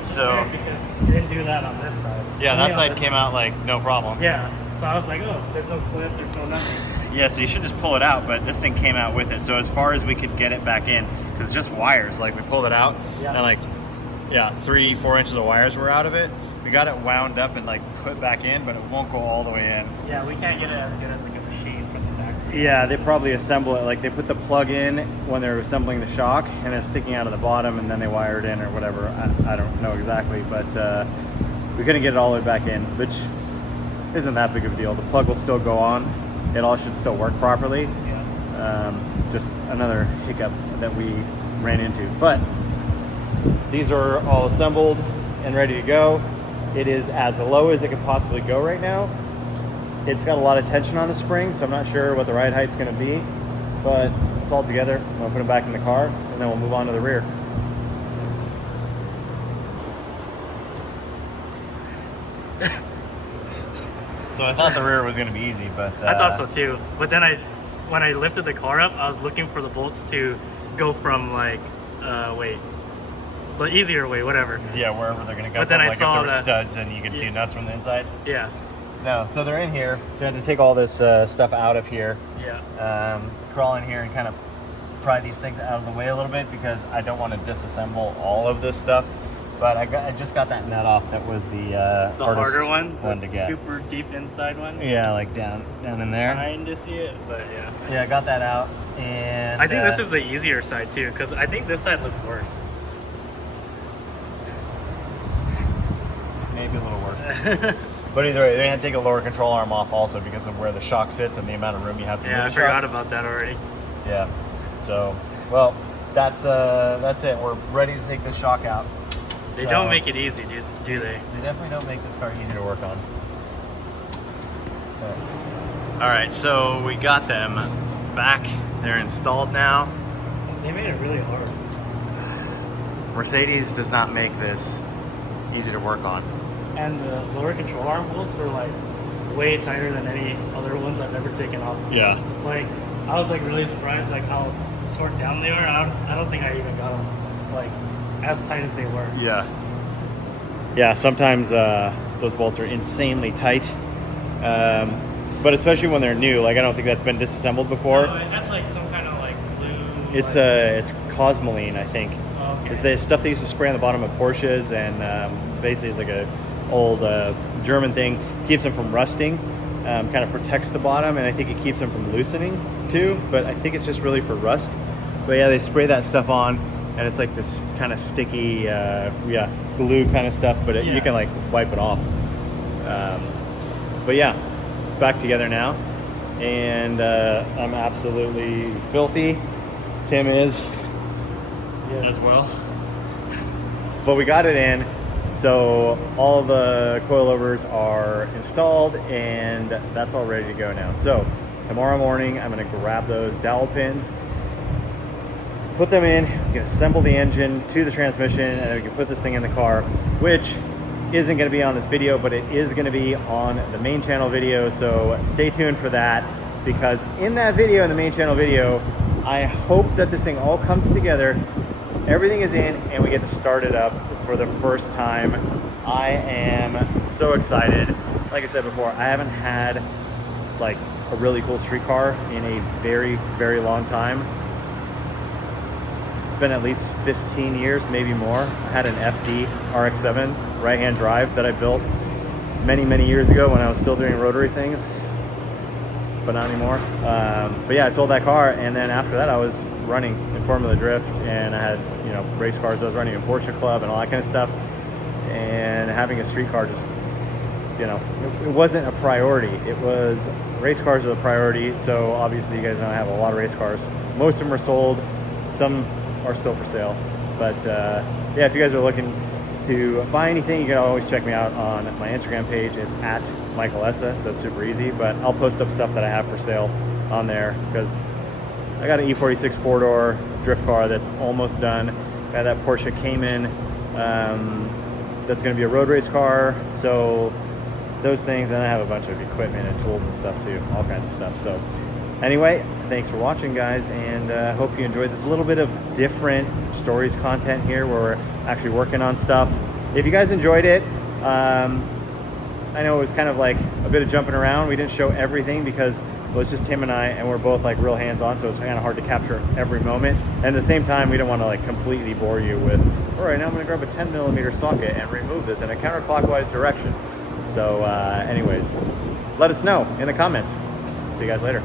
So Because you didn't do that on this side. yeah, Only that on side this came out like no problem. Yeah. So I was like, oh, there's no clip, there's no nothing. Yeah, so you should just pull it out, but this thing came out with it. So as far as we could get it back in, because it's just wires, like we pulled it out, Yeah. and like, yeah, 3-4 inches of wires were out of it. We got it wound up and like put back in, but it won't go all the way in. Yeah, we can't get it as good as like a machine from the factory. Yeah, they probably assemble it, like they put the plug in when they're assembling the shock, and it's sticking out of the bottom, and then they wire it in or whatever. I don't know exactly, but we couldn't get it all the way back in, which isn't that big of a deal. The plug will still go on. It all should still work properly. Yeah. Just another hiccup that we ran into. But these are all assembled and ready to go. It is as low as it can possibly go right now. It's got a lot of tension on the spring, so I'm not sure what the ride height's going to be, but it's all together. I'm going to put it back in the car, and then we'll move on to the rear. So I thought the rear was going to be easy, but I thought so too. But then when I lifted the car up, I was looking for the bolts to go from like, the easier way, whatever. yeah, wherever they're going to go. But then from, I like saw if there were that- studs and you could do Yeah. nuts from the inside. Yeah. No, so they're in here. So I had to take all this stuff out of here. Yeah. Crawl in here and kind of pry these things out of the way a little bit because I don't want to disassemble all of this stuff. But I just got that nut off. That was the The hardest harder one, to the get. super deep inside one. Yeah, like down in there. Trying to see it, but yeah. Yeah, I got that out, and I think this is the easier side too, because I think this side looks worse. maybe a little worse. But either way, they had to take a lower control arm off also because of where the shock sits and the amount of room you have to Yeah, I move the shock. forgot about that already. Yeah. So, well, that's it. We're ready to take this shock out. They So- don't make it easy, do they? They definitely don't make this car easy to work on. All right, so we got them back. They're installed now. They made it really hard. Mercedes does not make this easy to work on. And the lower control arm bolts are like way tighter than any other ones I've ever taken off. Yeah. Like, I was like really surprised like how torqued down they were. I don't think I even got them like as tight as they were. Yeah. Yeah, sometimes those bolts are insanely tight. But especially when they're new, like I don't think that's been disassembled before. Oh, it had like some kind of like glue. It's like, it's Cosmoline, I think. okay. It's the stuff they used to spray on the bottom of Porsches, and basically it's like a old German thing. Keeps them from rusting, kind of protects the bottom, and I think it keeps them from loosening too. But I think it's just really for rust. But yeah, they spray that stuff on, and it's like this kind of sticky, glue kind of stuff. But you can like wipe it off. But yeah, back together now, and I'm absolutely filthy. Tim is. as well. But we got it in. So all the coilovers are installed and that's all ready to go now. So tomorrow morning, I'm gonna grab those dowel pins, put them in, we can assemble the engine to the transmission, and then we can put this thing in the car, which isn't gonna be on this video, but it is gonna be on the main channel video. So stay tuned for that, because in that video, in the main channel video, I hope that this thing all comes together, everything is in, and we get to start it up for the first time. I am so excited. Like I said before, I haven't had like a really cool street car in a very, very long time. It's been at least 15 years, maybe more. I had an FD RX-7 right-hand drive that I built many, many years ago when I was still doing rotary things, but not anymore. But yeah, I sold that car, and then after that I was running in Formula Drift, and I had, you know, race cars. I was running in Porsche Club and all that kind of stuff, and having a street car just, you know, it wasn't a priority. It was, race cars are the priority. So obviously you guys know I have a lot of race cars. Most of them are sold, some are still for sale. But yeah, if you guys are looking to buy anything, you can always check me out on my Instagram page. It's at Michael Essa, so it's super easy. But I'll post up stuff that I have for sale on there, because I got an E46 four-door drift car that's almost done. I got that Porsche Cayman that's going to be a road race car. So those things, and I have a bunch of equipment and tools and stuff too, all kinds of stuff. So anyway, thanks for watching, guys, and I hope you enjoyed this little bit of different stories content here where we're actually working on stuff. If you guys enjoyed it, I know it was kind of like a bit of jumping around. We didn't show everything because it was just Tim and I, and we're both like real hands-on, so it's kind of hard to capture every moment. And at the same time, we don't want to like completely bore you with, all right, now I'm going to grab a 10mm socket and remove this in a counterclockwise direction. So anyways, let us know in the comments. See you guys later.